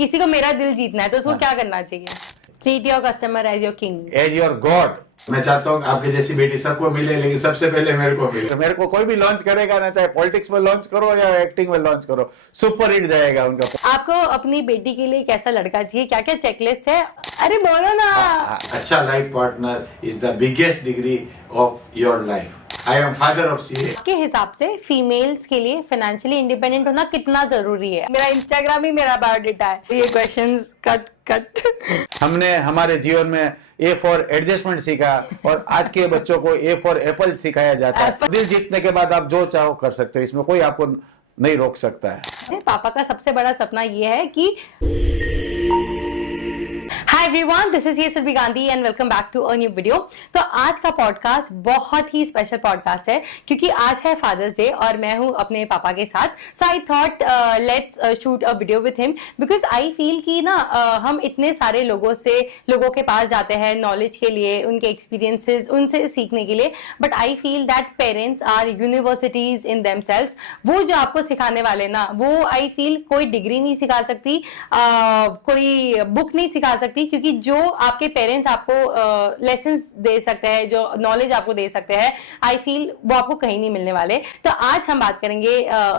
किसी को मेरा दिल जीतना है तो उसको क्या करना चाहिए? Treat your customer as your king, as your god. मैं चाहता हूँ आपके जैसी बेटी सबको मिले, लेकिन सबसे पहले मेरे को मिले। मेरे को कोई भी लॉन्च करेगा ना, चाहे पॉलिटिक्स में लॉन्च करो या एक्टिंग में लॉन्च करो, सुपर हिट जाएगा उनका। आपको अपनी बेटी के लिए कैसा लड़का चाहिए? क्या क्या चेकलिस्ट है? अरे बोलो ना। अच्छा life partner is the biggest degree of your life. I am father of CA. आपके हिसाब से फीमेल्स के लिए फाइनेंशियली इंडिपेंडेंट होना कितना जरूरी है? मेरा इंस्टाग्राम ही मेरा बायोडेटा है। ये क्वेश्चंस कट हमने हमारे जीवन में ए फॉर एडजस्टमेंट सीखा और आज के बच्चों को ए फॉर एप्पल सिखाया जाता है। दिल जीतने के बाद आप जो चाहो कर सकते हो, इसमें कोई आपको नहीं रोक सकता है। पापा का सबसे बड़ा सपना ये है कि hi everyone, this is Surabhi Gandhi and welcome back to a new video. तो आज का पॉडकास्ट बहुत ही स्पेशल पॉडकास्ट है क्योंकि आज है फादर्स डे और मैं हूं अपने पापा के साथ। So I thought let's shoot a video with him because I feel कि ना हम इतने सारे लोगों के पास जाते हैं नॉलेज के लिए, उनके एक्सपीरियंसेस उनसे सीखने के लिए, but I feel that parents are universities in themselves. वो जो आपको सिखाने वाले ना, वो आई फील कोई डिग्री नहीं सिखा सकती, कोई बुक नहीं सिखा सकती, क्योंकि जो आपके पेरेंट्स आपको लेसन्स दे सकते हैं, जो नॉलेज आपको दे सकते हैं, आई फील वो आपको कहीं नहीं मिलने वाले। तो आज हम बात करेंगे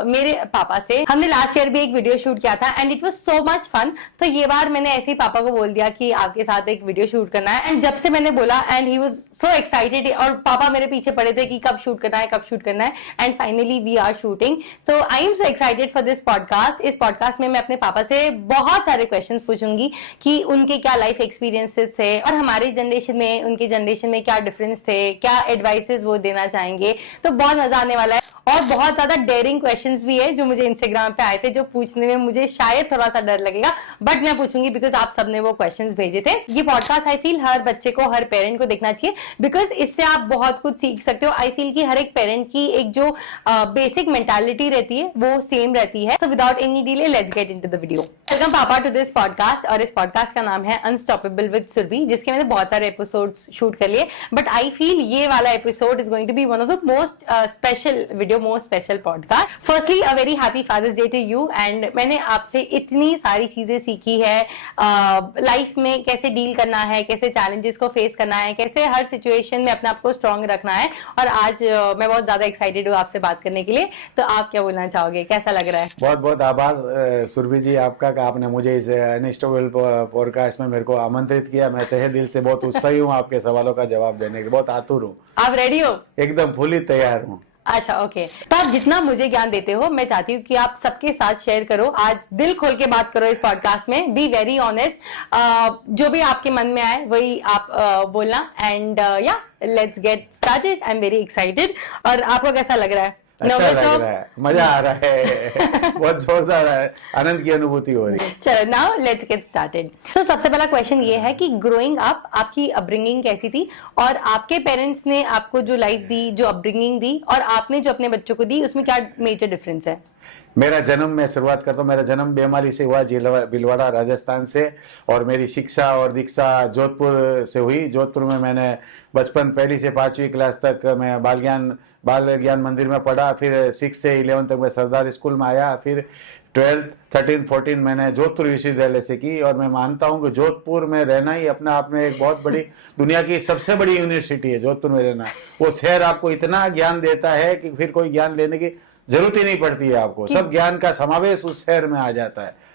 मेरे पापा से। हमने लास्ट ईयर भी एक वीडियो शूट किया था and it was so much fun. तो ये बार मैंने ऐसे ही पापा को बोल दिया कि आपके साथ एक वीडियो शूट करना है, एंड जब से मैंने बोला and he was so excited, और पापा मेरे पीछे पड़े थे कि कब शूट करना है, and finally we are shooting. So I am so excited for this podcast. इस पॉडकास्ट में मैं अपने पापा से बहुत सारे क्वेश्चन पूछूंगी कि उनके क्या लाइफ एक्सपीरियंसेस थे और हमारी जनरेशन में उनकी जनरेशन में क्या डिफरेंस थे, क्या एडवाइसेस वो देना चाहेंगे। तो बहुत मजा आने वाला है और बहुत ज्यादा डेयरिंग क्वेश्चंस भी है जो मुझे इंस्टाग्राम पे आए थे, जो पूछने में मुझे शायद थोड़ा सा डर लगेगा, बट मैं पूछूंगी बिकॉज आप सबने वो क्वेश्चंस भेजे थे। ये पॉडकास्ट आई फील हर बच्चे को, हर पेरेंट को देखना चाहिए बिकॉज इससे आप बहुत कुछ सीख सकते हो। आई फील कि हर एक पेरेंट की एक जो बेसिक मेंटालिटी रहती है वो सेम रहती है। So without any delay let's get into the video. Welcome पापा टू दिस पॉडकास्ट, और इस पॉडकास्ट का नाम है अनस्टॉपेबल विद सुरभि, जिसके मैंने बहुत सारे एपिसोड्स शूट कर लिए, बट आई फील ये वाला episode is going to be one of the most special video, most special podcast. Firstly a very happy father's day to you. And मैंने आपसे इतनी सारी चीजें सीखी है, लाइफ में कैसे डील करना है, कैसे चैलेंजेस को फेस करना है, कैसे हर सिचुएशन में अपने आप को स्ट्रांग रखना है, और आज मैं बहुत ज्यादा एक्साइटेड हूँ आपसे बात करने के लिए। तो आप क्या बोलना चाहोगे, कैसा लग रहा है? बहुत बहुत आभार सुरभि जी आपका, आपने मुझे इस अनस्टॉपेबल पॉडकास्ट में मेरे को आमंत्रित किया। मैं तहे दिल से बहुत उत्साही हूँ आपके सवालों का जवाब देने के, बहुत आतुर हूँ। आप रेडी हो? एकदम फुली तैयार हूँ। अच्छा ओके। तो आप जितना मुझे ज्ञान देते हो, मैं चाहती हूँ कि आप सबके साथ शेयर करो। आज दिल खोल के बात करो इस पॉडकास्ट में, बी वेरी ऑनेस्ट। जो भी आपके मन में आए वही आप बोलना, एंड या let's get started. I am very excited. और आपको कैसा लग रहा है? अच्छा लग रहा है, मजा आ रहा है, बहुत जोरदार है, आनंद की अनुभूति हो रही है। चलो नाउ लेट्स गेट स्टार्टेड। तो सबसे पहला क्वेश्चन ये है कि ग्रोइंग अप आपकी अपब्रिंगिंग कैसी थी, और आपके पेरेंट्स ने आपको जो लाइफ दी, जो अपब्रिंगिंग दी, और आपने जो अपने बच्चों को दी, उसमें क्या मेजर डिफरेंस है? मेरा जन्म, मैं शुरुआत करता हूँ, मेरा जन्म बेमाली से हुआ, भीलवाड़ा राजस्थान से, और मेरी शिक्षा और दीक्षा जोधपुर से हुई। जोधपुर में मैंने बचपन पहली से 5वीं क्लास तक मैं बाल ज्ञान मंदिर में पढ़ा, फिर 6 से 11 तक मैं सरदार स्कूल में आया, फिर 12, 13, 14 मैंने जोधपुर विश्वविद्यालय से की। और मैं मानता हूँ कि जोधपुर में रहना ही अपने आप में एक बहुत बड़ी, दुनिया की सबसे बड़ी यूनिवर्सिटी है जोधपुर में रहना। वो शहर आपको इतना ज्ञान देता है कि फिर कोई ज्ञान लेने की जरूरत ही नहीं पड़ती है आपको, सब ज्ञान का समावेश उस शहर में आ जाता है।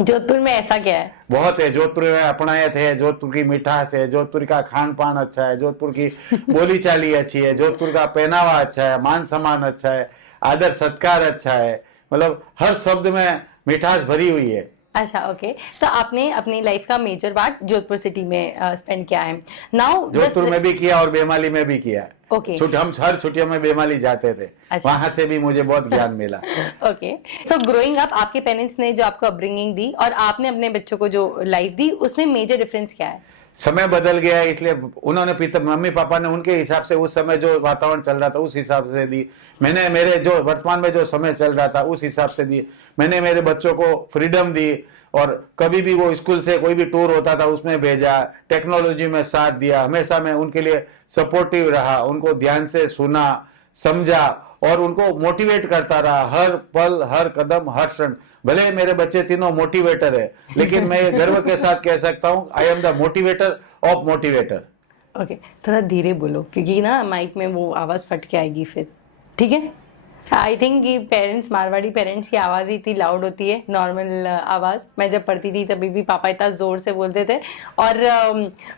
जोधपुर में ऐसा क्या है? बहुत है। जोधपुर में अपनायत है, जोधपुर की मिठास है, जोधपुर का खान पान अच्छा है, जोधपुर की बोली चाली अच्छी है, जोधपुर का पहनावा अच्छा है, मान सम्मान अच्छा है, आदर सत्कार अच्छा है, मतलब हर शब्द में मिठास भरी हुई है। अच्छा ओके। तो आपने अपनी लाइफ का मेजर पार्ट जोधपुर सिटी में स्पेंड किया है। नाउ जोधपुर में भी किया और बेमाली में भी किया। ओके। हम हर छुट्टियों में बेमाली जाते थे। अच्छा। वहां से भी मुझे बहुत ज्ञान मिला। ओके। सो ग्रोइंग अप आपके पेरेंट्स ने जो आपको अपब्रिंगिंग दी और आपने अपने बच्चों को जो लाइफ दी, उसमें मेजर डिफरेंस क्या है? समय बदल गया है, इसलिए उन्होंने मम्मी पापा ने उनके हिसाब से उस समय जो वातावरण चल रहा था उस हिसाब से दी। मैंने मेरे जो वर्तमान में जो समय चल रहा था उस हिसाब से दी। मैंने मेरे बच्चों को फ्रीडम दी, और कभी भी वो स्कूल से कोई भी टूर होता था उसमें भेजा, टेक्नोलॉजी में साथ दिया, हमेशा मैं उनके लिए सपोर्टिव रहा, उनको ध्यान से सुना, समझा, और उनको मोटिवेट करता रहा हर पल, हर कदम, हर क्षण। भले मेरे बच्चे तीनों मोटिवेटर है, लेकिन मैं ये गर्व के साथ कह सकता हूँ, I am the motivator of motivator. Okay, थोड़ा धीरे बोलो क्योंकि ना माइक में वो आवाज फट के आएगी फिर, ठीक है? आई थिंक कि पेरेंट्स, मारवाड़ी पेरेंट्स की आवाज़ ही इतनी लाउड होती है, नॉर्मल आवाज़। मैं जब पढ़ती थी तभी भी पापा इतना ज़ोर से बोलते थे, और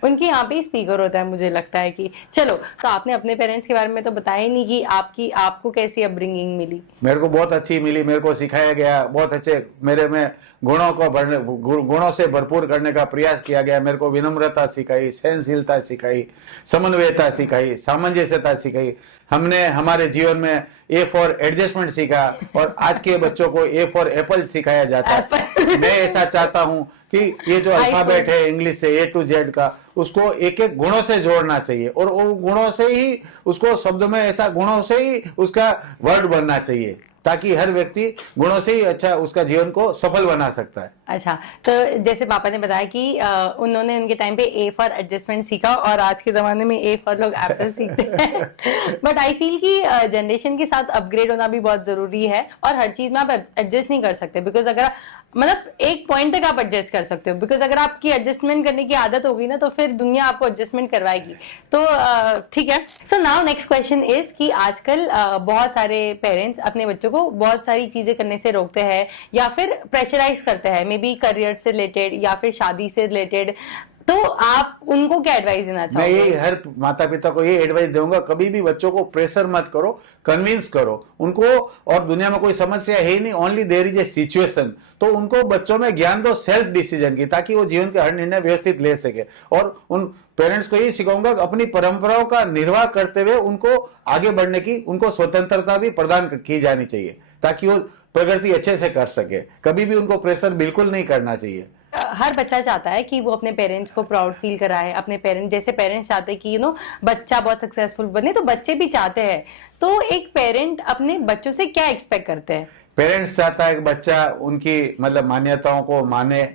उनकी यहाँ पे ही स्पीकर होता है, मुझे लगता है कि। चलो, तो आपने अपने पेरेंट्स के बारे में तो बताया ही नहीं कि आपको कैसी अपब्रिंगिंग मिली। मेरे को बहुत अच्छी मिली, मेरे को सिखाया गया, बहुत अच्छे मेरे में गुणों से भरपूर करने का प्रयास किया गया। मेरे को विनम्रता सिखाई, सहनशीलता सिखाई, समन्वयता सिखाई, सामंजस्यता सिखाई। हमने हमारे जीवन में ए फॉर एडजस्टमेंट सीखा, और आज के बच्चों को ए फॉर एप्पल सिखाया जाता है। मैं ऐसा चाहता हूं कि ये जो अल्फाबेट है इंग्लिश से A to Z का, उसको एक एक गुणों से जोड़ना चाहिए, और उन गुणों से ही उसको शब्द में, ऐसा गुणों से ही उसका वर्ड बनना चाहिए, ताकि हर व्यक्ति गुणों से ही अच्छा उसका जीवन को सफल बना सकता है। अच्छा, तो जैसे पापा ने बताया कि उन्होंने उनके टाइम पे ए फॉर एडजस्टमेंट सीखा, और आज के जमाने में ए फॉर लोग एप्पल सीखते हैं। बट आई फील कि जनरेशन के साथ अपग्रेड होना भी बहुत जरूरी है, और हर चीज में आप एडजस्ट नहीं कर सकते, बिकॉज अगर मतलब एक पॉइंट तक आप एडजस्ट कर सकते हो, बिकॉज अगर आपकी एडजस्टमेंट करने की आदत होगी ना, तो फिर दुनिया आपको एडजस्टमेंट करवाएगी। तो ठीक है। So now next question is कि आजकल बहुत सारे पेरेंट्स अपने बच्चों को बहुत सारी चीजें करने से रोकते हैं, या फिर प्रेशराइज करते हैं, मे बी करियर से रिलेटेड या फिर शादी से रिलेटेड। तो आप उनको क्या एडवाइस देना मैं चाहोगे? यही हर माता पिता को ये एडवाइस दूंगा, कभी भी बच्चों को प्रेशर मत करो, कन्विंस करो उनको। और दुनिया में कोई समस्या है ही नहीं, only there is a situation. तो उनको बच्चों में ज्ञान दो सेल्फ डिसीजन की, ताकि वो जीवन के हर निर्णय व्यवस्थित ले सके। और उन पेरेंट्स को यही सिखाऊंगा कि अपनी परंपराओं का निर्वाह करते हुए उनको आगे बढ़ने की, उनको स्वतंत्रता भी प्रदान की जानी चाहिए, ताकि वो प्रगति अच्छे से कर सके। कभी भी उनको प्रेशर बिल्कुल नहीं करना चाहिए। हर बच्चा चाहता है कि वो अपने पेरेंट्स को प्राउड फील कराए, अपने पेरेंट्स जैसे पेरेंट्स चाहते हैं कि बच्चा बहुत सक्सेसफुल बने, तो बच्चे भी चाहते हैं। तो एक पेरेंट अपने बच्चों से क्या एक्सपेक्ट करते हैं? पेरेंट्स चाहता है कि बच्चा उनकी मतलब मान्यताओं को माने,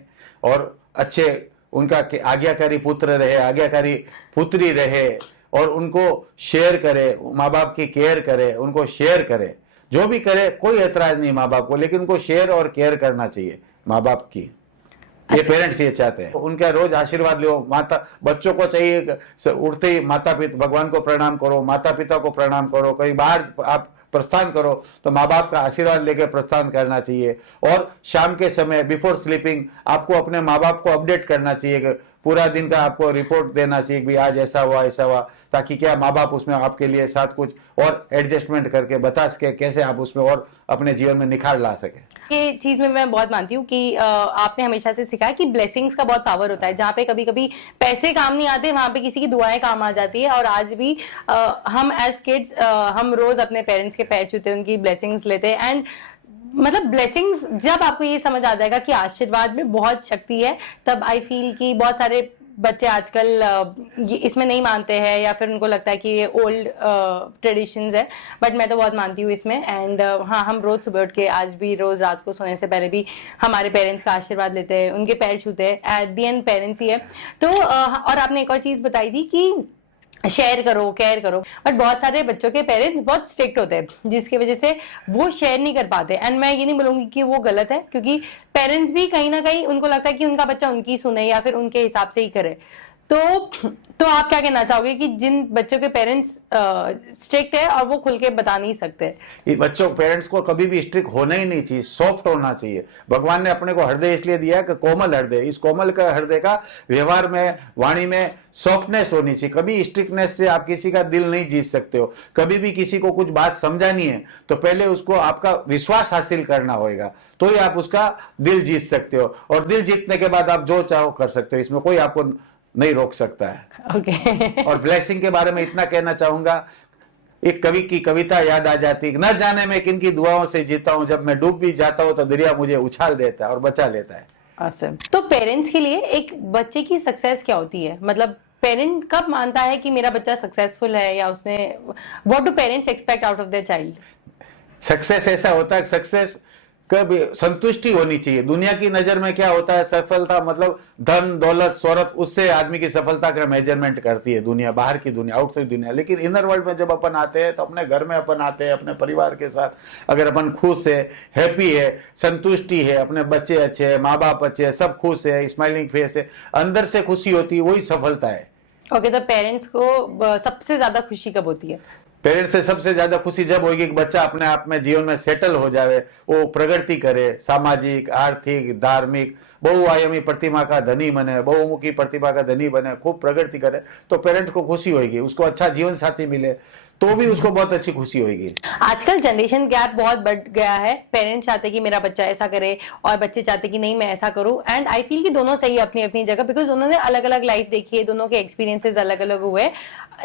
और अच्छे उनका आज्ञाकारी पुत्र रहे, आज्ञाकारी पुत्री रहे, और उनको शेयर करे, माँ बाप की केयर करे, उनको शेयर करे। जो भी करे कोई ऐतराज नहीं माँ बाप को, लेकिन उनको शेयर और केयर करना चाहिए माँ बाप की। ये पेरेंट्स ये चाहते हैं। उनका रोज आशीर्वाद लो। माता बच्चों को चाहिए उठते ही माता पिता भगवान को प्रणाम करो, माता पिता को प्रणाम करो। कहीं बाहर आप प्रस्थान करो तो माँ बाप का आशीर्वाद लेकर प्रस्थान करना चाहिए। और शाम के समय बिफोर स्लीपिंग आपको अपने माँ बाप को अपडेट करना चाहिए, पूरा दिन का आपको रिपोर्ट देना चाहिए कि आज ऐसा हुआ, ताकि क्या माँ बाप उसमें आपके लिए साथ कुछ और एडजस्टमेंट करके बता सके, कैसे आप उसमें और अपने जीवन में निखार ला सके। ये चीज में मैं बहुत मानती हूँ कि आपने हमेशा से सिखाया कि ब्लेसिंग्स का बहुत पावर होता है। जहाँ पे कभी कभी पैसे काम नहीं आते, वहां पे किसी की दुआएं काम आ जाती है। और आज भी हम एज किड्स हम रोज अपने पेरेंट्स के पैर छूते, उनकी ब्लेसिंग्स लेते हैं। एंड मतलब ब्लेसिंग्स, जब आपको ये समझ आ जाएगा कि आशीर्वाद में बहुत शक्ति है, तब आई फील कि बहुत सारे बच्चे आजकल इसमें नहीं मानते हैं, या फिर उनको लगता है कि ये ओल्ड ट्रेडिशंस है। बट मैं तो बहुत मानती हूँ इसमें। एंड हाँ, हम रोज सुबह उठ के, आज भी रोज रात को सोने से पहले भी हमारे पेरेंट्स का आशीर्वाद लेते हैं, उनके पैर छूते हैं। एट दी एंड पेरेंट्स ही है। तो और आपने एक और चीज बताई थी कि शेयर करो, केयर करो। बट बहुत सारे बच्चों के पेरेंट्स बहुत स्ट्रिक्ट होते हैं, जिसकी वजह से वो शेयर नहीं कर पाते। एंड मैं ये नहीं बोलूंगी कि वो गलत है, क्योंकि पेरेंट्स भी कहीं ना कहीं उनको लगता है कि उनका बच्चा उनकी सुने या फिर उनके हिसाब से ही करे। तो आप क्या कहना चाहोगे कि जिन बच्चों के पेरेंट्स स्ट्रिक्ट है और वो खुल के बता नहीं सकते? बच्चों पेरेंट्स को कभी भी स्ट्रिक्ट होना ही नहीं चाहिए, सॉफ्ट होना चाहिए। भगवान ने अपने को हृदय इसलिए दिया कि कोमल हृदय, इस कोमल का हृदय का व्यवहार में, वाणी में सॉफ्टनेस होनी चाहिए। कभी स्ट्रिक्टनेस से आप किसी का दिल नहीं जीत सकते हो। कभी भी किसी को कुछ बात समझानी है तो पहले उसको आपका विश्वास हासिल करना होगा, तो ही आप उसका दिल जीत सकते हो। और दिल जीतने के बाद आप जो चाहो कर सकते हो, इसमें कोई आपको नहीं रोक सकता है। ओके। और ब्लेसिंग के बारे में इतना कहना चाहूंगा, एक कवि की कविता याद आ जाती, न जाने मैं किन की दुआओं से जीता हूं, जब मैं डूब भी जाता हूं तो दरिया मुझे उछाल देता है और बचा लेता है। awesome. तो पेरेंट्स के लिए एक बच्चे की सक्सेस क्या होती है? मतलब पेरेंट कब मानता है कि मेरा बच्चा सक्सेसफुल है, या उसने, what do parents expect out of their child? Success ऐसा होता है, सक्सेस कभी संतुष्टि होनी चाहिए। दुनिया की नजर में क्या होता है, सफलता मतलब धन दौलत शोहरत, उससे आदमी की सफलता का मेजरमेंट करती है दुनिया, बाहर की दुनिया, आउटसाइड दुनिया। लेकिन इनर वर्ल्ड में जब अपन आते हैं तो अपने घर में अपन आते हैं, अपने परिवार के साथ अगर अपन खुश है, हैप्पी है, संतुष्टि है, अपने बच्चे अच्छे हैं, माँ बाप अच्छे हैं, सब खुश है, स्माइलिंग फेस है, अंदर से खुशी होती है, वही सफलता है। ओके, तो पेरेंट्स को सबसे ज्यादा खुशी कब होती है? पेरेंट्स से सबसे ज्यादा खुशी जब होगी कि बच्चा अपने आप में जीवन में सेटल हो जाए, वो प्रगति करे, सामाजिक, आर्थिक, धार्मिक, बहुआयामी प्रतिमा का धनी बने, बहुमुखी प्रतिभा का धनी बने, खूब प्रगति करे, तो पेरेंट्स को खुशी होगी। उसको अच्छा जीवन साथी मिले तो भी उसको बहुत अच्छी खुशी होगी। आजकल जनरेशन गैप बहुत बढ़ गया है। पेरेंट्स चाहते कि मेरा बच्चा ऐसा करे और बच्चे चाहते कि नहीं मैं ऐसा करूं, एंड आई फील कि दोनों सही है अपनी अपनी जगह, बिकॉज उन्होंने अलग अलग लाइफ देखी है, दोनों के एक्सपीरियंसेस अलग अलग हुए,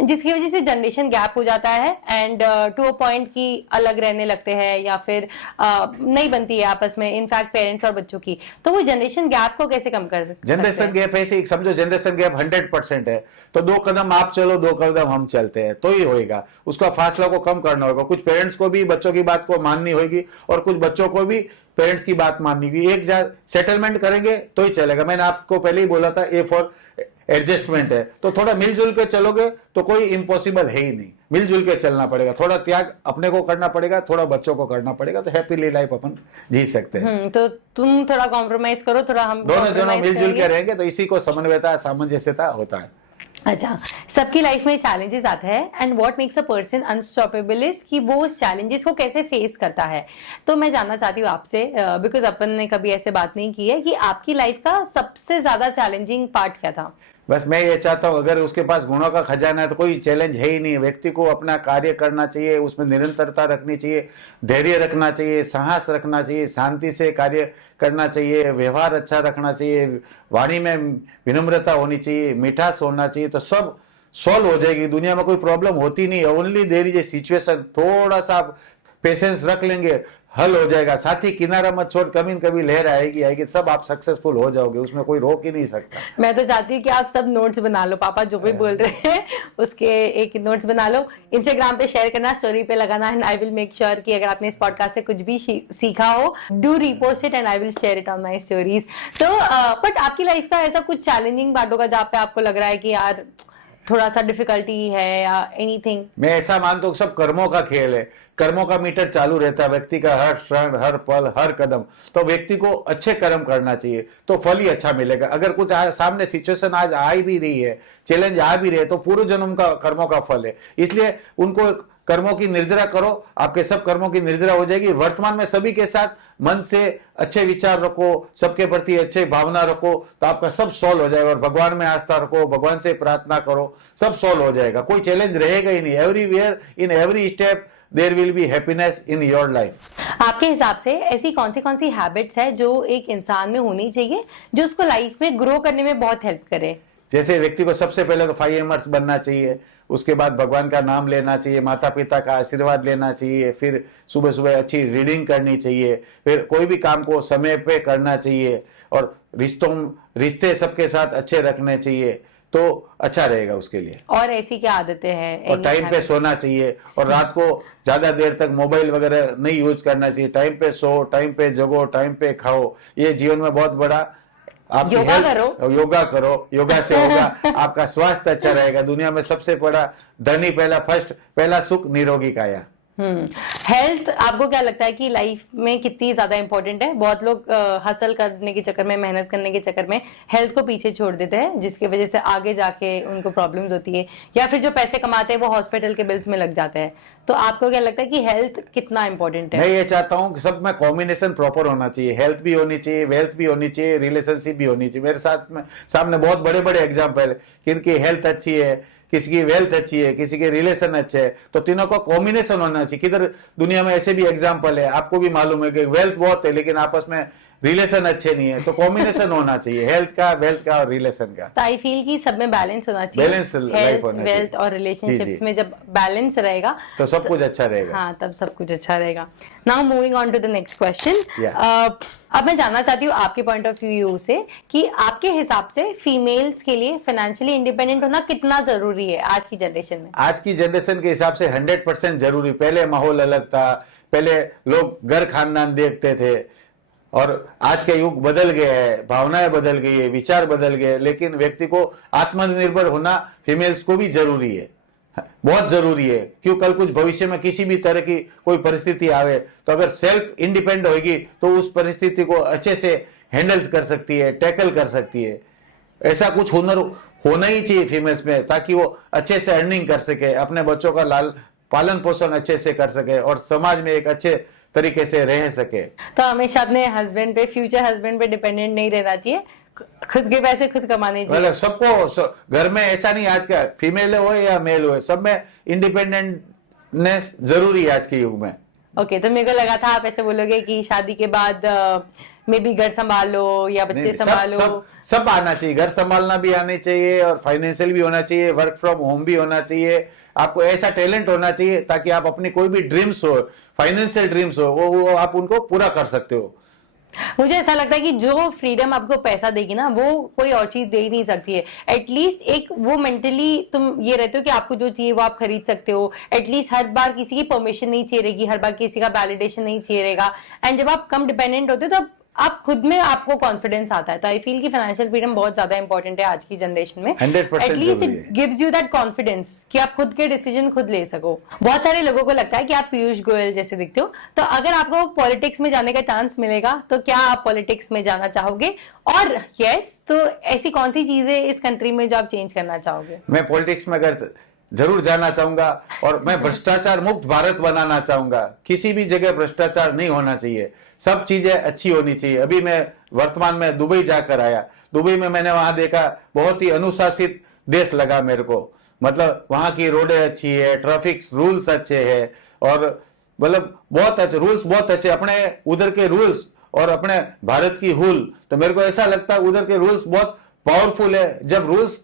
जिसकी वजह से जनरेशन गैप हो जाता है एंड टू अ पॉइंट की अलग रहने लगते हैं या फिर नहीं बनती है आपस में, इनफैक्ट पेरेंट्स और बच्चों की। तो वो जनरेशन गैप को कैसे कम कर सकते हैं? जनरेशन गैप ऐसे ही समझो, जनरेशन गैप 100% है, तो 2 कदम आप चलो, 2 कदम हम चलते हैं तो ही होएगा। उसका फासला को कम करना होगा। कुछ पेरेंट्स को भी बच्चों की बात को माननी होगी और कुछ बच्चों को भी पेरेंट्स की बात माननी होगी। एक सेटलमेंट करेंगे तो ही चलेगा। मैंने आपको पहले ही बोला था, ए फॉर एडजस्टमेंट है, तो थोड़ा मिलजुल के चलोगे तो कोई इम्पॉसिबल है ही नहीं। मिलजुल के चलना पड़ेगा, थोड़ा त्याग अपने को करना पड़ेगा, थोड़ा बच्चों को करना पड़ेगा, तो हैप्पीली लाइफ अपन जी सकते हैं। तो तुम थोड़ा कॉम्प्रोमाइज करो, थोड़ा हम दोनों जनों compromise मिलजुल के करेंगे। रहेंगे तो इसी को समन्वयता, सामंजस्यता होता है। अच्छा, सबकी लाइफ में चैलेंजेस आते हैं and what makes a person unstoppable is कि वो उस चैलेंजेस को कैसे फेस करता है। तो मैं जानना चाहती हूँ आपसे, बिकॉज अपन ने कभी ऐसे बात नहीं की है, कि आपकी लाइफ का सबसे ज्यादा चैलेंजिंग पार्ट क्या था? बस मैं ये चाहता हूँ, अगर उसके पास गुणों का खजाना है तो कोई चैलेंज है ही नहीं। व्यक्ति को अपना कार्य करना चाहिए, उसमें निरंतरता रखनी चाहिए, धैर्य रखना चाहिए, साहस रखना चाहिए, शांति से कार्य करना चाहिए, व्यवहार अच्छा रखना चाहिए, वाणी में विनम्रता होनी चाहिए, मिठास होना चाहिए, तो सब सॉल्व हो जाएगी। दुनिया में कोई प्रॉब्लम होती नहीं है, only there is a situation. थोड़ा सा पेशेंस रख लेंगे, हल हो जाएगा। साथ ही किनारा मत छोड़, कभी न कभी लहर आएगी, सब आप सक्सेसफुल हो जाओगे, उसमें कोई रोक ही नहीं सकता। मैं तो चाहती हूँ कि आप सब नोट्स बना लो, पापा जो भी बोल रहे हैं उसके एक नोट्स बना लो, इंस्टाग्राम पे शेयर करना, स्टोरी पे लगाना, and I will make sure कि अगर आपने इस पॉडकास्ट से कुछ भी सीखा हो, do repost it and I will share it on my stories. तो बट आपकी लाइफ का ऐसा कुछ चैलेंजिंग पार्ट होगा जहाँ पे आपको लग रहा है कि यार थोड़ा सा डिफिकल्टी है या एनीथिंग? मैं ऐसा मानता हूँ सब कर्मों का खेल है, कर्मों का मीटर चालू रहता है व्यक्ति का हर क्षण, हर पल, हर कदम। तो व्यक्ति को अच्छे कर्म करना चाहिए तो फल ही अच्छा मिलेगा। अगर कुछ सामने सिचुएशन आज आ भी रही है, चैलेंज आ भी रहे हैं, तो पूर्व जन्म का कर्मों का फल है, इसलिए उनको कर्मों की निर्जरा करो, आपके सब कर्मों की निर्जरा हो जाएगी। वर्तमान में सभी के साथ मन से अच्छे विचार रखो, सबके प्रति अच्छे भावना रखो, तो आपका सब सॉल्व हो जाएगा। और भगवान में आस्था रखो, भगवान से प्रार्थना करो, सब सॉल्व हो जाएगा, कोई चैलेंज रहेगा ही नहीं। Everywhere in every step there will be happiness in your life. आपके हिसाब से ऐसी कौन सी हैबिट्स है जो एक इंसान में होनी चाहिए जो उसको लाइफ में ग्रो करने में बहुत हेल्प करे? जैसे व्यक्ति को सबसे पहले तो 5 एमर्स बनना चाहिए, उसके बाद भगवान का नाम लेना चाहिए, माता पिता का आशीर्वाद लेना चाहिए, फिर सुबह सुबह अच्छी रीडिंग करनी चाहिए, फिर कोई भी काम को समय पे करना चाहिए, और रिश्ते सबके साथ अच्छे रखने चाहिए, तो अच्छा रहेगा उसके लिए। और ऐसी क्या आदतें हैं? और टाइम पे सोना चाहिए, और रात को ज्यादा देर तक मोबाइल वगैरह नहीं यूज करना चाहिए। टाइम पे सो, टाइम पे जगो, टाइम पे खाओ, ये जीवन में बहुत बड़ा। आप योगा करो, योगा से होगा आपका स्वास्थ्य अच्छा रहेगा। दुनिया में सबसे बड़ा धनी पहला सुख निरोगी काया। हेल्थ आपको क्या लगता है कि लाइफ में कितनी ज्यादा इंपॉर्टेंट है? बहुत लोग हसल करने के चक्कर में, मेहनत करने के चक्कर में हेल्थ को पीछे छोड़ देते हैं, जिसकी वजह से आगे जाके उनको प्रॉब्लम्स होती है, या फिर जो पैसे कमाते हैं वो हॉस्पिटल के बिल्स में लग जाते हैं। तो आपको क्या लगता है कि हेल्थ कितना इंपॉर्टेंट है? मैं ये चाहता हूँ कि सब में कॉम्बिनेशन प्रॉपर होना चाहिए, हेल्थ भी होनी चाहिए, वेल्थ भी होनी चाहिए, रिलेशनशिप भी होनी चाहिए। मेरे सामने बहुत बड़े बड़े एग्जाम्पल है, किनकी हेल्थ अच्छी है, किसी की वेल्थ अच्छी है, किसी के रिलेशन अच्छे है, तो तीनों का कॉम्बिनेशन होना चाहिए। किधर दुनिया में ऐसे भी एग्जाम्पल है, आपको भी मालूम है कि वेल्थ बहुत है लेकिन आपस में रिलेशन अच्छे नहीं है, तो कॉम्बिनेशन होना चाहिए हेल्थ का, वेल्थ का और रिलेशन का। तो आई फील कि सब में बैलेंस होना चाहिए, Balance life हेल्थ, होना चाहिए। वेल्थ और जी, रिलेशनशिप्स जी। में जब बैलेंस रहेगा तो सब कुछ अच्छा रहेगा। हाँ, तब सब कुछ अच्छा रहेगा। Now moving on to the next question. Yeah. अब मैं जानना चाहती हूँ आपके पॉइंट ऑफ व्यू से कि आपके हिसाब से फीमेल्स के लिए फाइनेंशियली इंडिपेंडेंट होना कितना जरूरी है आज की जनरेशन में? आज की जनरेशन के हिसाब से 100% जरूरी। पहले माहौल अलग था, पहले लोग घर खानदान देखते थे, और आज का युग बदल गया है, भावनाएं बदल गई है, विचार बदल गए, लेकिन व्यक्ति को आत्मनिर्भर होना फीमेल्स को भी जरूरी है, बहुत जरूरी है। क्यों, कल कुछ भविष्य में किसी भी तरह की कोई परिस्थिति आवे तो अगर सेल्फ इंडिपेंडेंट होगी तो उस परिस्थिति को अच्छे से हैंडल कर सकती है, टैकल कर सकती है। ऐसा कुछ हुनर होना ही चाहिए फीमेल्स में, ताकि वो अच्छे से अर्निंग कर सके, अपने बच्चों का पालन पोषण अच्छे से कर सके और समाज में एक अच्छे तरीके से रह सके। तो हमेशा अपने हस्बैंड पे, फ्यूचर हस्बैंड पे डिपेंडेंट नहीं रहना चाहिए, खुद के पैसे खुद कमाने चाहिए। मतलब सबको घर में ऐसा नहीं, आज का फीमेल हो या मेल हो, सब में इंडिपेंडेंटनेस जरूरी है आज के युग में। ओके, तो मेरे को लगा था आप ऐसे बोलोगे कि शादी के बाद मे बी घर संभालो या बच्चे नहीं, संभालो। सब आना चाहिए, घर संभालना भी आने चाहिए और फाइनेंशियल भी होना चाहिए, वर्क फ्रॉम होम भी होना चाहिए। आपको ऐसा टैलेंट होना चाहिए ताकि आप अपनी कोई भी ड्रीम्स हो, फाइनेंशियल ड्रीम्स हो, वो आप उनको पूरा कर सकते हो। मुझे ऐसा लगता है कि जो फ्रीडम आपको पैसा देगी ना, वो कोई और चीज दे ही नहीं सकती है। एटलीस्ट एक वो मेंटली तुम ये रहते हो कि आपको जो चाहिए वो आप खरीद सकते हो। एटलीस्ट हर बार किसी की परमिशन नहीं चाहिए रहेगी, हर बार किसी का वैलिडेशन नहीं चाहिए रहेगा। एंड जब आप कम डिपेंडेंट होते हो तब आप खुद में आपको कॉन्फिडेंस आता है। तो आई फील कि फाइनेंशियल फ्रीडम बहुत ज्यादा इंपॉर्टेंट है आज की जनरेशन में। 100% एटलीस्ट जरूरी इट है। गिव्स यू दैट कॉन्फिडेंस कि आप खुद के डिसीजन खुद ले सको। बहुत सारे लोगों को लगता है कि आप पीयूष गोयल जैसे दिखते हो, तो अगर आपको पॉलिटिक्स में जाने का चांस मिलेगा तो क्या आप पॉलिटिक्स में जाना चाहोगे? और यस, तो ऐसी कौन सी चीजें इस कंट्री में जो आप चेंज करना चाहोगे? मैं पॉलिटिक्स में अगर जरूर जाना चाहूंगा और मैं भ्रष्टाचार मुक्त भारत बनाना चाहूंगा। किसी भी जगह भ्रष्टाचार नहीं होना चाहिए, सब चीजें अच्छी होनी चाहिए। अभी मैं वर्तमान में दुबई जाकर आया, दुबई में मैंने वहां देखा बहुत ही अनुशासित देश लगा मेरे को। मतलब वहां की रोडें अच्छी है, ट्रैफिक रूल्स अच्छे हैं, और मतलब बहुत अच्छे रूल्स, बहुत अच्छे अपने उधर के रूल्स और अपने भारत की हुल। तो मेरे को ऐसा लगता है उधर के रूल्स बहुत पावरफुल है। जब रूल्स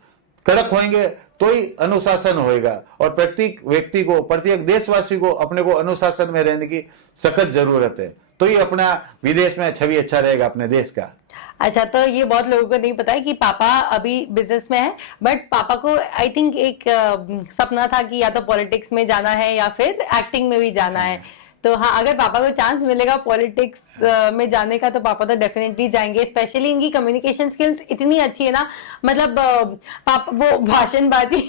कड़क होंगे तो ही अनुशासन होएगा, और प्रत्येक व्यक्ति को, प्रत्येक देशवासी को अपने को अनुशासन में रहने की सख्त जरूरत है, तो ही अपना विदेश में छवि अच्छा रहेगा अपने देश का। अच्छा, तो ये बहुत लोगों को नहीं पता है कि पापा अभी बिजनेस में है, बट पापा को आई थिंक एक सपना था कि या तो पॉलिटिक्स में जाना है या फिर एक्टिंग में भी जाना है। तो हाँ, अगर पापा को चांस मिलेगा पॉलिटिक्स में जाने का तो पापा तो डेफिनेटली जाएंगे। स्पेशली इनकी कम्युनिकेशन स्किल्स इतनी अच्छी है ना, मतलब पापा वो भाषणबाजी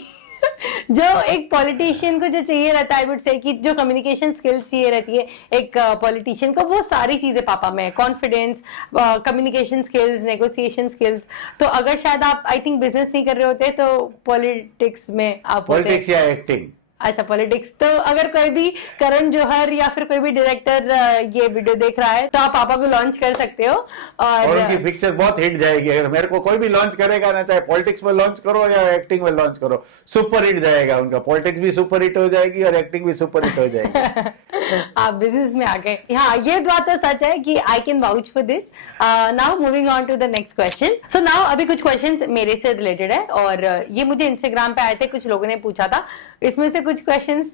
जो एक पॉलिटिशियन को जो चाहिए रहता है, आई वुड से कि जो कम्युनिकेशन स्किल्स चाहिए रहती है एक पॉलिटिशियन को, वो सारी चीजें पापा में है। Confidence, communication skills, negotiation skills. तो अगर शायद आप आई थिंक बिजनेस नहीं कर रहे होते तो पॉलिटिक्स में आप होते। पॉलिटिक्स या एक्टिंग? अच्छा, पॉलिटिक्स। तो अगर कोई भी करण जौहर या फिर कोई भी डायरेक्टर ये वीडियो देख रहा है तो आप पापा को लॉन्च कर सकते हो, और उनकी पिक्चर बहुत हिट जाएगी। अगर मेरे को कोई भी लॉन्च करेगा ना, चाहे पॉलिटिक्स में लॉन्च करो या एक्टिंग में लॉन्च करो, सुपर हिट जाएगा उनका। पॉलिटिक्स भी सुपर हिट हो जाएगी और एक्टिंग भी सुपर हिट हो जाएगी। आप बिजनेस में आ गए। हाँ, ये बात तो सच है कि I can vouch for this. Now moving on to the next question. So now अभी कुछ क्वेश्चंस मेरे से रिलेटेड है, और ये मुझे इंस्टाग्राम पे आए थे, कुछ लोगों ने पूछा था। इसमें से कुछ क्वेश्चंस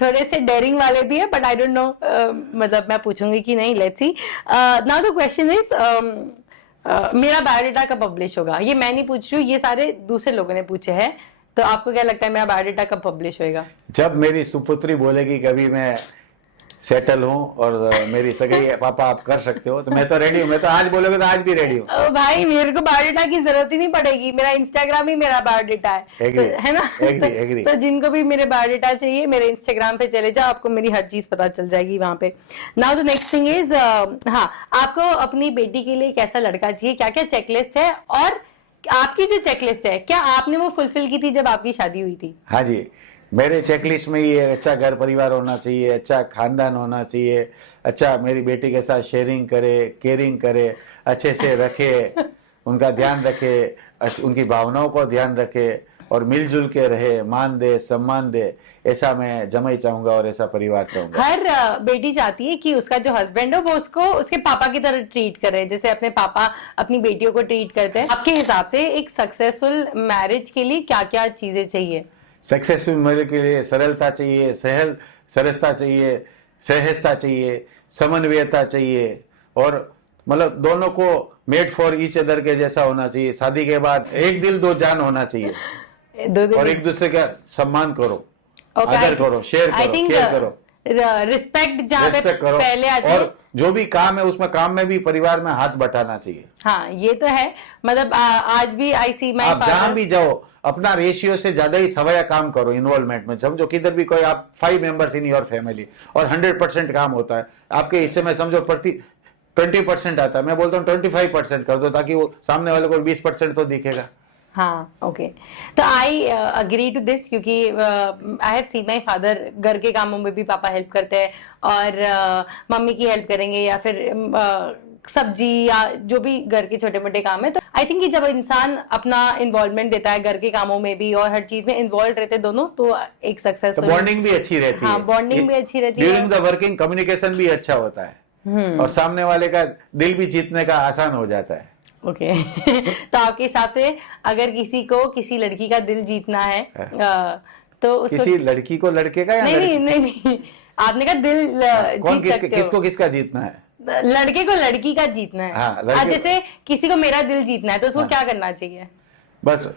थोड़े से डेयरिंग वाले भी है, बट आई डोंट नो मतलब मैं पूछूंगी कि नहीं। Let's see. Now the question is मेरा बायोडाटा कब पब्लिश होगा? ये मैं नहीं पूछ रही हूँ, ये सारे दूसरे लोगों ने पूछे हैं। तो आपको क्या लगता है मेरा बायोडाटा कब पब्लिश होएगा? जब मेरी सुपुत्री बोलेगी कभी मैं सेटल हूँ और मेरी सगाई पापा आप कर सकते हो, तो मैं तो रेडी हूँ। मैं तो आज बोलोगे तो आज भी रेडी हूँ। भाई, मेरे को बायोडाटा की जरूरत ही नहीं पड़ेगी, मेरा इंस्टाग्राम ही मेरा बायोडाटा है। तो, है ना? एग्री। तो जिनको भी मेरे बायोडाटा चाहिए मेरे इंस्टाग्राम पे चले जाओ, आपको मेरी हर चीज पता चल जाएगी वहां पे। Now the next thing is, हाँ, आपको अपनी बेटी के लिए कैसा लड़का चाहिए? क्या क्या चेकलिस्ट है, और आपकी जो चेकलिस्ट है क्या आपने वो फुलफिल की थी जब आपकी शादी हुई थी? हाँ जी, मेरे चेकलिस्ट में ये अच्छा घर परिवार होना चाहिए, अच्छा खानदान होना चाहिए, अच्छा मेरी बेटी के साथ शेयरिंग करे, केयरिंग करे, अच्छे से रखे, उनका ध्यान रखे, उनकी भावनाओं को ध्यान रखे, और मिलजुल के रहे, मान दे सम्मान दे, ऐसा मैं जमाई चाहूंगा और ऐसा परिवार चाहूंगा। हर बेटी चाहती है कि उसका जो हस्बैंड हो वो उसको उसके पापा की तरह ट्रीट करे, जैसे अपने पापा अपनी बेटियों को ट्रीट करते हैं। आपके हिसाब से एक सक्सेसफुल मैरिज के लिए क्या क्या चीजें चाहिए? सक्सेसफुल मैरिज के लिए सरलता चाहिए, सरसता चाहिए, सहजता चाहिए, समन्वयता चाहिए, और मतलब दोनों को मेड फॉर ईच अदर के जैसा होना चाहिए। शादी के बाद एक दिल दो जान होना चाहिए, और एक दूसरे का सम्मान करो, आदर करो, शेयर करो, केयर करो, रिस्पेक्ट जहाँ पे रेस्पेक्ट करो, पहले आती है। और जो भी काम है उसमें काम में भी परिवार में हाथ बटाना चाहिए। हाँ ये तो है, मतलब आज भी आई सी माई आप जहां भी जाओ अपना रेशियो से ज्यादा ही सवाया काम करो इन्वॉल्वमेंट में। समझो किधर भी कोई आप 5 मेंबर्स इन योर फैमिली और 100% काम होता है, आपके हिस्से में समझो प्रति 20% आता है, मैं बोलता हूँ 25% कर दो, ताकि वो सामने वाले को 20% तो दिखेगा। हाँ ओके, तो आई अग्री टू दिस, क्योंकि आई हैव सीन माई फादर घर के कामों में भी पापा हेल्प करते हैं, और मम्मी की हेल्प करेंगे, या फिर सब्जी या जो भी घर के छोटे मोटे काम है। तो आई थिंक कि जब इंसान अपना इन्वॉल्वमेंट देता है घर के कामों में भी और हर चीज में इन्वॉल्व रहते हैं दोनों, तो एक सक्सेसफुल बॉन्डिंग भी अच्छी रहती है। हाँ बॉन्डिंग भी अच्छी रहती है, ड्यूरिंग द वर्किंग कम्युनिकेशन भी अच्छा होता है, और सामने वाले का दिल भी जीतने का आसान हो जाता है। ओके तो आपके हिसाब से अगर किसी को किसी लड़की का दिल जीतना है तो उसको किसी लड़की को लड़के का या नहीं नहीं आपने कहा दिल जीत सकते हो। किसको किसका जीतना है? लड़के को लड़की का जीतना है। हाँ, लड़के जैसे किसी को मेरा दिल जीतना है तो उसको क्या करना चाहिए? बस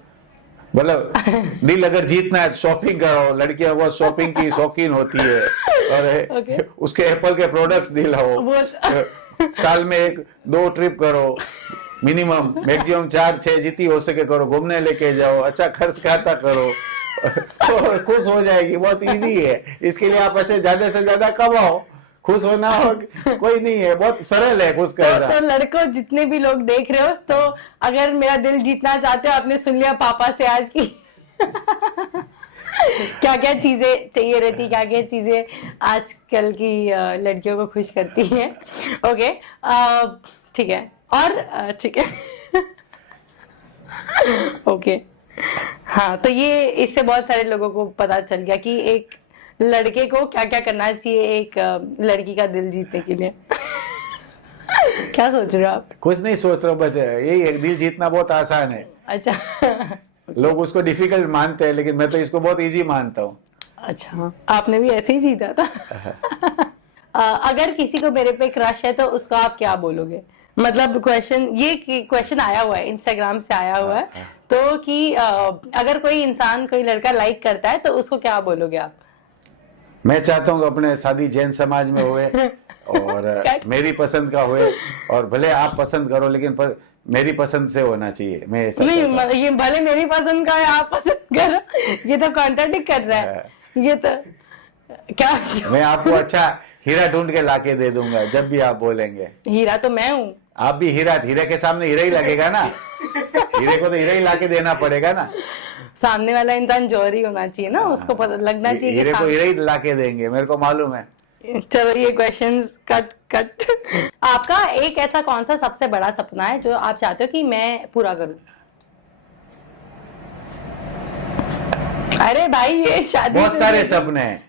मतलब दिल अगर जीतना है शॉपिंग करो, लड़कियां बहुत शॉपिंग की शौकीन होती है, और उसके एप्पल के प्रोडक्ट्स दिलाओ, साल में 1-2 ट्रिप करो, मिनिमम मैक्सिमम 4-6 जितनी हो सके करो, घूमने लेके जाओ, अच्छा खर्च खाता करो तो खुश हो जाएगी। बहुत इजी है, इसके लिए आप ऐसे ज्यादा से ज्यादा कमाओ, खुश होना हो कोई नहीं है, बहुत सरल है खुश करना। तो लड़कों जितने भी लोग देख रहे हो, तो अगर मेरा दिल जीतना चाहते हो, आपने सुन लिया पापा से आज की क्या क्या चीजें चाहिए रहती, क्या क्या चीजें आजकल की लड़कियों को खुश करती है। ओके ठीक है, और ठीक है ओके हाँ, तो ये इससे बहुत सारे लोगों को पता चल गया कि एक लड़के को क्या क्या करना चाहिए एक लड़की का दिल जीतने के लिए क्या सोच रहे हो आप? कुछ नहीं सोच रहा, बस यही है, दिल जीतना बहुत आसान है। अच्छा लोग उसको डिफिकल्ट मानते हैं, लेकिन मैं तो इसको बहुत इजी मानता हूँ। अच्छा, आपने भी ऐसे ही जीता था अगर किसी को मेरे पे क्रश है तो उसको आप क्या बोलोगे? मतलब क्वेश्चन आया हुआ है, इंस्टाग्राम से आया हुआ है, तो कि अगर कोई इंसान कोई लड़का लाइक करता है तो उसको क्या बोलोगे आप? मैं चाहता हूँ अपने शादी जैन समाज में हुए और मेरी पसंद का हुए, और भले आप पसंद करो लेकिन मेरी पसंद से होना चाहिए। मैं ऐसा नहीं, ये भले मेरी पसंद का है आप पसंद करो, ये तो कॉन्ट्राडिक्ट कर रहा है। ये तो क्या मैं आपको अच्छा हीरा ढूंढ के लाके दे दूंगा जब भी आप बोलेंगे। हीरा तो मैं हूँ, आप भी हीरा, हीरे के सामने हीरा ही लगेगा ना हीरे को तो हीरा ही लाके देना पड़ेगा ना। सामने वाला इंसान जौहरी होना चाहिए ना, उसको पता लगना चाहिए हीरे को हीरा ही लाके देंगे, मेरे को मालूम है। चलो ये क्वेश्चंस कट आपका एक ऐसा कौन सा सबसे बड़ा सपना है जो आप चाहते हो कि मैं पूरा करूं? अरे भाई ये शादी बहुत सारे सपने हैं।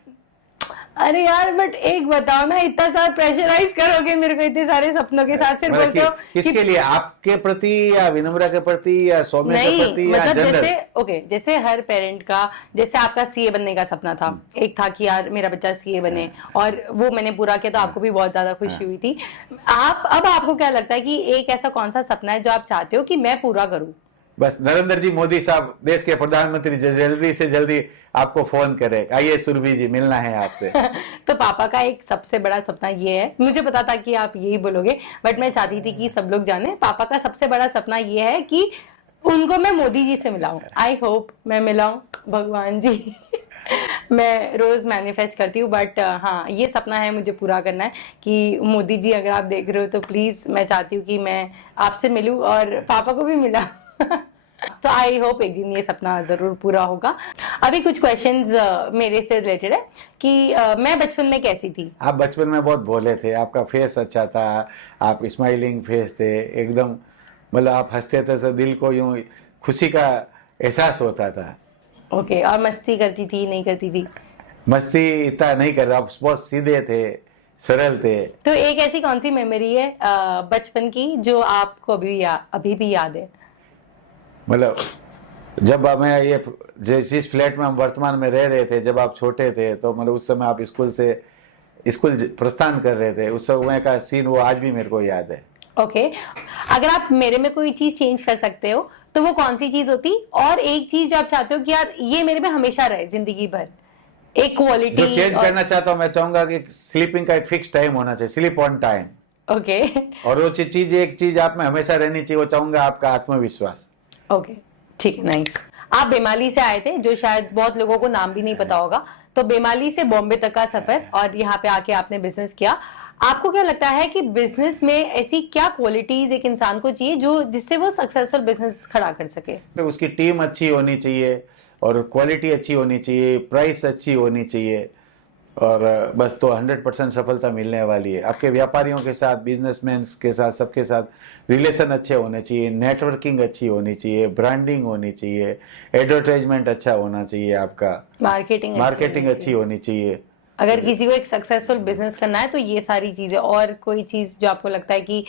अरे यार बट एक बताओ ना, इतना सारा प्रेशराइज करोगे मेरे को इतने सारे सपनों के साथ, फिर बोलते हो किसके लिए? आपके प्रति या विनम्रा के प्रति या सौम्य के प्रति या मतलब जनरल? जैसे जैसे हर पेरेंट का, जैसे आपका सीए बनने का सपना था, एक था कि यार मेरा बच्चा सीए बने, और वो मैंने पूरा किया तो आपको भी बहुत ज्यादा खुशी हुई थी। अब आपको क्या लगता है कि एक ऐसा कौन सा सपना है जो आप चाहते हो कि मैं पूरा करूं? बस नरेंद्र जी मोदी साहब देश के प्रधानमंत्री जल्दी से जल्दी आपको फोन करे, आइए सुरभि जी मिलना है आपसे तो पापा का एक सबसे बड़ा सपना ये है, मुझे पता था कि आप यही बोलोगे, बट मैं चाहती थी कि सब लोग जाने, पापा का सबसे बड़ा सपना ये है कि उनको मैं मोदी जी से मिलाऊं। आई होप मैं मिलाऊं, भगवान जी मैं रोज मैनिफेस्ट करती हूँ, बट हाँ ये सपना है मुझे पूरा करना है कि मोदी जी अगर आप देख रहे हो तो प्लीज मैं चाहती हूँ कि मैं आपसे मिलूं और पापा को भी मिला तो आई होप एक दिन ये सपना जरूर पूरा होगा। अभी कुछ क्वेश्चंस मेरे से रिलेटेड है कि मैं बचपन में कैसी थी? आप बचपन में बहुत भोले थे, आपका फेस अच्छा था, आप स्माइलिंग फेस थे एकदम, मतलब आप हंसते थे तो दिल को यूं खुशी का एहसास होता था। ओके, और मस्ती करती थी नहीं करती थी? मस्ती इतना नहीं करता, आप बहुत सीधे थे, सरल थे। तो एक ऐसी कौन सी मेमोरी है बचपन की जो आपको अभी भी याद है? मतलब जब हमें ये जिस फ्लैट में हम वर्तमान में रह रहे थे, जब आप छोटे थे, तो मतलब उस समय आप स्कूल प्रस्थान कर रहे थे, उस समय का सीन वो आज भी मेरे को याद है। ओके, अगर आप मेरे में कोई चीज चेंज कर सकते हो तो वो कौन सी चीज होती? और एक चीज जो आप चाहते हो कि यार ये मेरे में हमेशा रहे जिंदगी भर, एक क्वालिटी जो चेंज करना चाहता हूँ, मैं चाहूंगा कि स्लीपिंग का एक फिक्स टाइम होना चाहिए, स्लीप ऑन टाइम। ओके और वो एक चीज आप में हमेशा रहनी चाहिए, वो चाहूंगा आपका आत्मविश्वास। ओके, ठीक है, नाइस। आप बेमाली से आए थे, जो शायद बहुत लोगों को नाम भी नहीं पता होगा, तो बेमाली से बॉम्बे तक का सफर, और यहाँ पे आके आपने बिजनेस किया। आपको क्या लगता है कि बिजनेस में ऐसी क्या क्वालिटीज एक इंसान को चाहिए जो जिससे वो सक्सेसफुल बिजनेस खड़ा कर सके? तो उसकी टीम अच्छी होनी चाहिए, और क्वालिटी अच्छी होनी चाहिए, प्राइस अच्छी होनी चाहिए, और बस तो 100% सफलता मिलने वाली है। आपके व्यापारियों के साथ, बिजनेसमैन के साथ, सबके साथ रिलेशन अच्छे होने चाहिए, नेटवर्किंग अच्छी होनी चाहिए, ब्रांडिंग होनी चाहिए, एडवर्टाइजमेंट अच्छा होना चाहिए, आपका मार्केटिंग अच्छी होनी चाहिए। अगर किसी को एक सक्सेसफुल बिजनेस करना है तो ये सारी चीजें, और कोई चीज जो आपको लगता है कि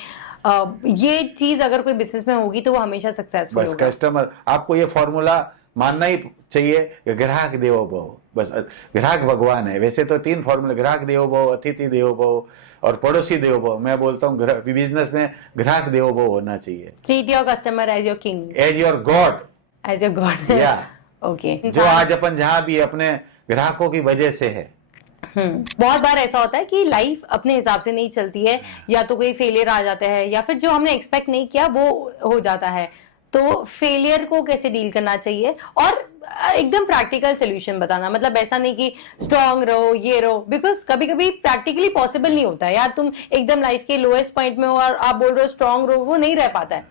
ये चीज अगर कोई बिजनेस में होगी तो वो हमेशा सक्सेसफुल बस होगा? कस्टमर, आपको ये फॉर्मूला मानना ही चाहिए कि ग्राहक देवो भव, बस ग्राहक भगवान है। वैसे तो 3 फॉर्मूले, ग्राहक देवो भव, अतिथि देवो भव और पड़ोसी देवो भव। मैं बोलता हूँ बिजनेस में ग्राहक देवो भव होना चाहिए। Treat your customer as your king, as your god, as your god. या ओके, जो आज अपन जहाँ भी अपने ग्राहकों की वजह से है। बहुत बार ऐसा होता है कि लाइफ अपने हिसाब से नहीं चलती है, या तो कोई फेलियर आ जाता है, या फिर जो हमने एक्सपेक्ट नहीं किया वो हो जाता है। तो फेलियर को कैसे डील करना चाहिए, और एकदम प्रैक्टिकल सोल्यूशन बताना, मतलब ऐसा नहीं कि स्ट्रांग रहो, ये रहो, बिकॉज कभी कभी प्रैक्टिकली पॉसिबल नहीं होता है यार। तुम एकदम लाइफ के लोएस्ट पॉइंट में हो और आप बोल रहे हो स्ट्रांग रहो, वो नहीं रह पाता है।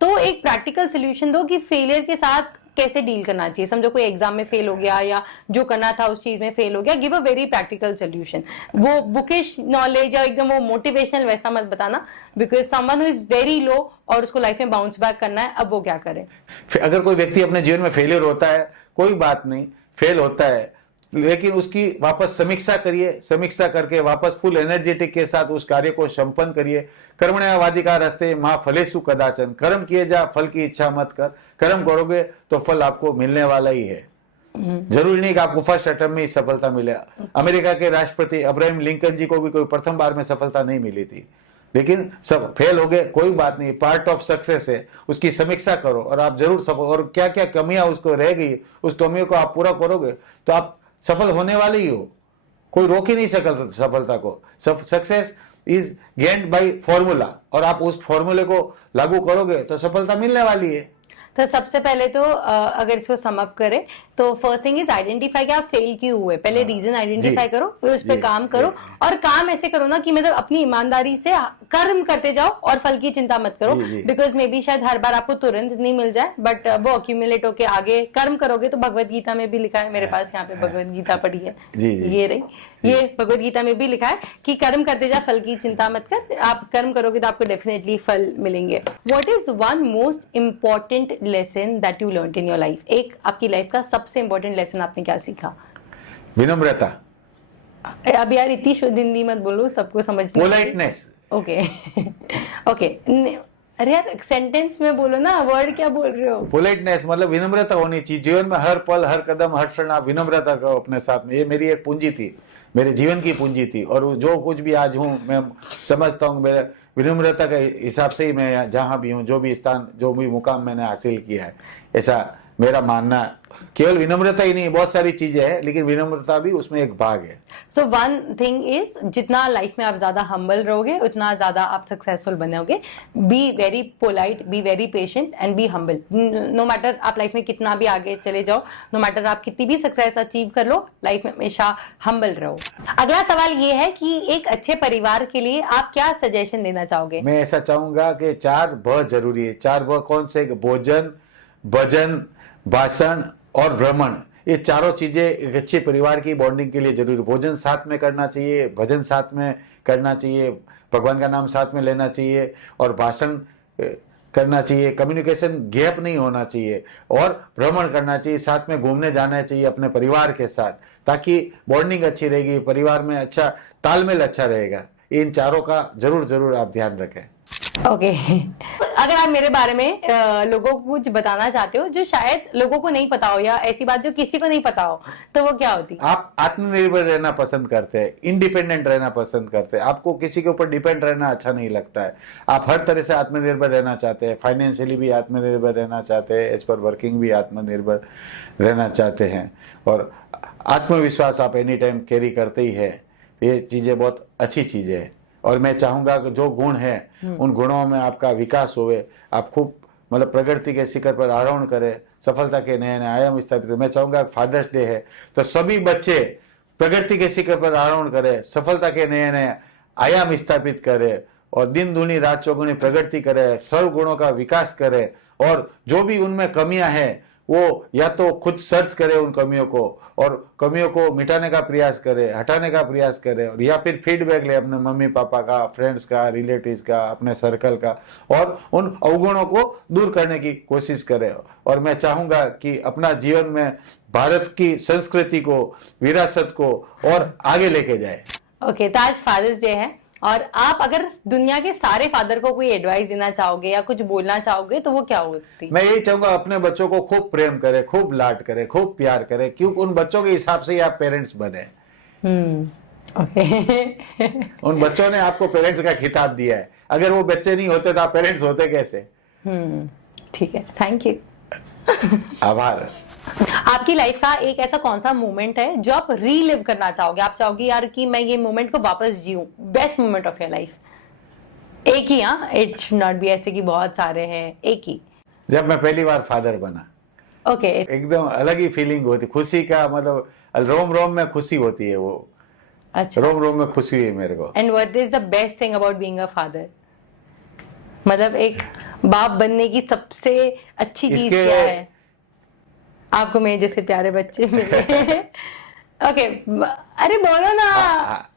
तो एक प्रैक्टिकल सोल्यूशन दो कि फेलियर के साथ कैसे डील करना चाहिए। समझो कोई एग्जाम में फेल हो गया, या जो करना था उस चीज में फेल हो गया, give a very practical solution. वो बुकिश नॉलेज या एकदम वो मोटिवेशनल वैसा मत बताना, because someone who is very low और उसको लाइफ में बाउंस बैक करना है, अब वो क्या करे? अगर कोई व्यक्ति अपने जीवन में फेलियर होता है, कोई बात नहीं, फेल होता है, लेकिन उसकी वापस समीक्षा करिए, समीक्षा करके वापस फुल एनर्जेटिक के साथ उस कार्य को संपन्न करिए। कर्मण्येवाधिकार रस्ते मां फलेषु कदाचन, कर्म किए जा, फल की इच्छा मत कर। कर्म करोगे तो फल आपको मिलने वाला ही है। जरूरी नहीं कि आपको फर्स्ट अटेम्प्ट में ही सफलता मिले। अमेरिका के राष्ट्रपति अब्राहम लिंकन जी को भी कोई प्रथम बार में सफलता नहीं मिली थी, लेकिन सब फेल हो गए, कोई बात नहीं, पार्ट ऑफ सक्सेस है। उसकी समीक्षा करो और आप जरूर सफल, और क्या क्या कमियां उसको रह गई, उस कमियों को आप पूरा करोगे तो आप सफल होने वाले ही हो। कोई रोक ही नहीं सकता सफलता को। Success is gained by formula, और आप उस फॉर्मूले को लागू करोगे तो सफलता मिलने वाली है। तो सबसे पहले तो अगर इसको सम अप करें तो फर्स्ट थिंग इज आइडेंटिफाई कि आप फेल क्यों हुए। पहले रीजन आइडेंटिफाई करो, फिर उस पर काम करो, और काम ऐसे करो ना कि मतलब अपनी ईमानदारी से कर्म करते जाओ और फल की चिंता मत करो। बिकॉज मे बी शायद हर बार आपको तुरंत नहीं मिल जाए, बट वो अक्यूमुलेट होके आगे कर्म करोगे। तो भगवत गीता में भी लिखा है, मेरे पास यहाँ पे भगवत गीता पड़ी है, ये रही, ये भगवत गीता में भी लिखा है कि कर्म करते जा, फल की चिंता मत कर। आप कर्म करोगे तो आपको डेफिनेटली फल मिलेंगे। What is one most important lesson that you learned in your life? एक आपकी लाइफ का सबसे इंपॉर्टेंट लेसन आपने क्या सीखा? विनम्रता। अब यार इतनी शुद्ध हिंदी मत बोलो, सबको समझ नहीं। पोलाइटनेस। ओके ओके, अरे यार सेंटेंस में बोलो ना, वर्ड क्या बोल रहे हो? पोलाइटनेस मतलब विनम्रता होनी चाहिए जीवन में। हर पल, हर कदम, हर क्षण आप विनम्रता करो अपने साथ में। ये मेरी एक पूंजी थी, मेरे जीवन की पूंजी थी, और जो कुछ भी आज हूँ मैं समझता हूँ मेरे विनम्रता के हिसाब से ही मैं जहाँ भी हूँ, जो भी स्थान, जो भी मुकाम मैंने हासिल किया है, ऐसा मेरा मानना। केवल विनम्रता ही नहीं, बहुत सारी चीजें हैं, लेकिन विनम्रता भी उसमें एक भाग है। सो वन थिंग इज, जितना लाइफ में आप ज्यादा हम्बल रहोगे उतना ज्यादा आप सक्सेसफुल बनोगे। Be very polite, be very patient and be humble. No matter आप लाइफ में कितना भी आगे चले जाओ, नो मैटर आप कितनी भी सक्सेस अचीव कर लो, लाइफ में हमेशा हम्बल रहो। अगला सवाल ये है कि एक अच्छे परिवार के लिए आप क्या सजेशन देना चाहोगे? मैं ऐसा चाहूंगा कि 4 ब जरूरी है। 4 ब कौन से? भोजन, भजन, भाषण और भ्रमण। ये चारों चीजें एक अच्छे परिवार की बॉन्डिंग के लिए जरूरी। भोजन साथ में करना चाहिए, भजन साथ में करना चाहिए, भगवान का नाम साथ में लेना चाहिए, और भाषण करना चाहिए, कम्युनिकेशन गैप नहीं होना चाहिए और भ्रमण करना चाहिए, साथ में घूमने जाना चाहिए अपने परिवार के साथ, ताकि बॉन्डिंग अच्छी रहेगी, परिवार में अच्छा तालमेल अच्छा रहेगा। इन चारों का जरूर आप ध्यान रखें। ओके अगर आप मेरे बारे में लोगों को कुछ बताना चाहते हो जो शायद लोगों को नहीं पता हो, या ऐसी बात जो किसी को नहीं पता हो, तो वो क्या होती? आप आत्मनिर्भर रहना पसंद करते हैं, इंडिपेंडेंट रहना पसंद करते हैं, आपको किसी के ऊपर डिपेंड रहना अच्छा नहीं लगता है, आप हर तरह से आत्मनिर्भर रहना चाहते हैं, फाइनेंशियली भी आत्मनिर्भर रहना चाहते हैं, एज पर वर्किंग भी आत्मनिर्भर रहना चाहते हैं, और आत्मविश्वास आप एनी टाइम कैरी करते ही है। ये चीजें बहुत अच्छी चीजें है, और मैं चाहूंगा कि जो गुण है उन गुणों में आपका विकास होवे, आप खूब मतलब प्रगति के शिखर पर आरोहण करें, सफलता के नए नए आयाम स्थापित करें। मैं चाहूंगा फादर्स डे है तो सभी बच्चे प्रगति के शिखर पर आरोहण करें, सफलता के नए नए आयाम स्थापित करें, और दिन दूनी रात चौगुनी प्रगति करें, सर्व गुणों का विकास करें, और जो भी उनमें कमियां हैं वो या तो खुद सर्च करे उन कमियों को, और कमियों को मिटाने का प्रयास करे, हटाने का प्रयास करे, और या फिर फीडबैक ले अपने मम्मी पापा का, फ्रेंड्स का, रिलेटिव्स का, अपने सर्कल का, और उन अवगुणों को दूर करने की कोशिश करे। और मैं चाहूंगा कि अपना जीवन में भारत की संस्कृति को, विरासत को और आगे लेके जाए। ओके तो आज फादर्स डे है, और आप अगर दुनिया के सारे फादर को कोई एडवाइस देना चाहोगे या कुछ बोलना चाहोगे तो वो क्या होती? मैं यही चाहूंगा अपने बच्चों को खूब प्रेम करे, खूब लाड करे, खूब प्यार करे, क्योंकि उन बच्चों के हिसाब से ही आप पेरेंट्स बने। ओके उन बच्चों ने आपको पेरेंट्स का खिताब दिया है, अगर वो बच्चे नहीं होते तो आप पेरेंट्स होते कैसे? ठीक है, थैंक यू। आभार। आपकी लाइफ का एक ऐसा कौन सा मोमेंट है जो आप रीलिव करना चाहोगे? आप चाहोगे यार कि मैं ये मोमेंट को वापस जीऊं, best moment of your life? एक ही, हाँ, इट शुड नॉट बी ऐसे कि बहुत सारे हैं, एक ही। जब मैं पहली बार फादर बना, ओके एकदम अलग ही फीलिंग होती, खुशी का मतलब रोम रोम में खुशी होती है वो। अच्छा, रोम रोम में खुशी हुई मेरे को। And what is the best thing about being a father? मतलब एक बाप बनने की सबसे अच्छी चीज इसके- क्या है? आपको मेरे जैसे प्यारे बच्चे मिले। ओके अरे बोलो ना,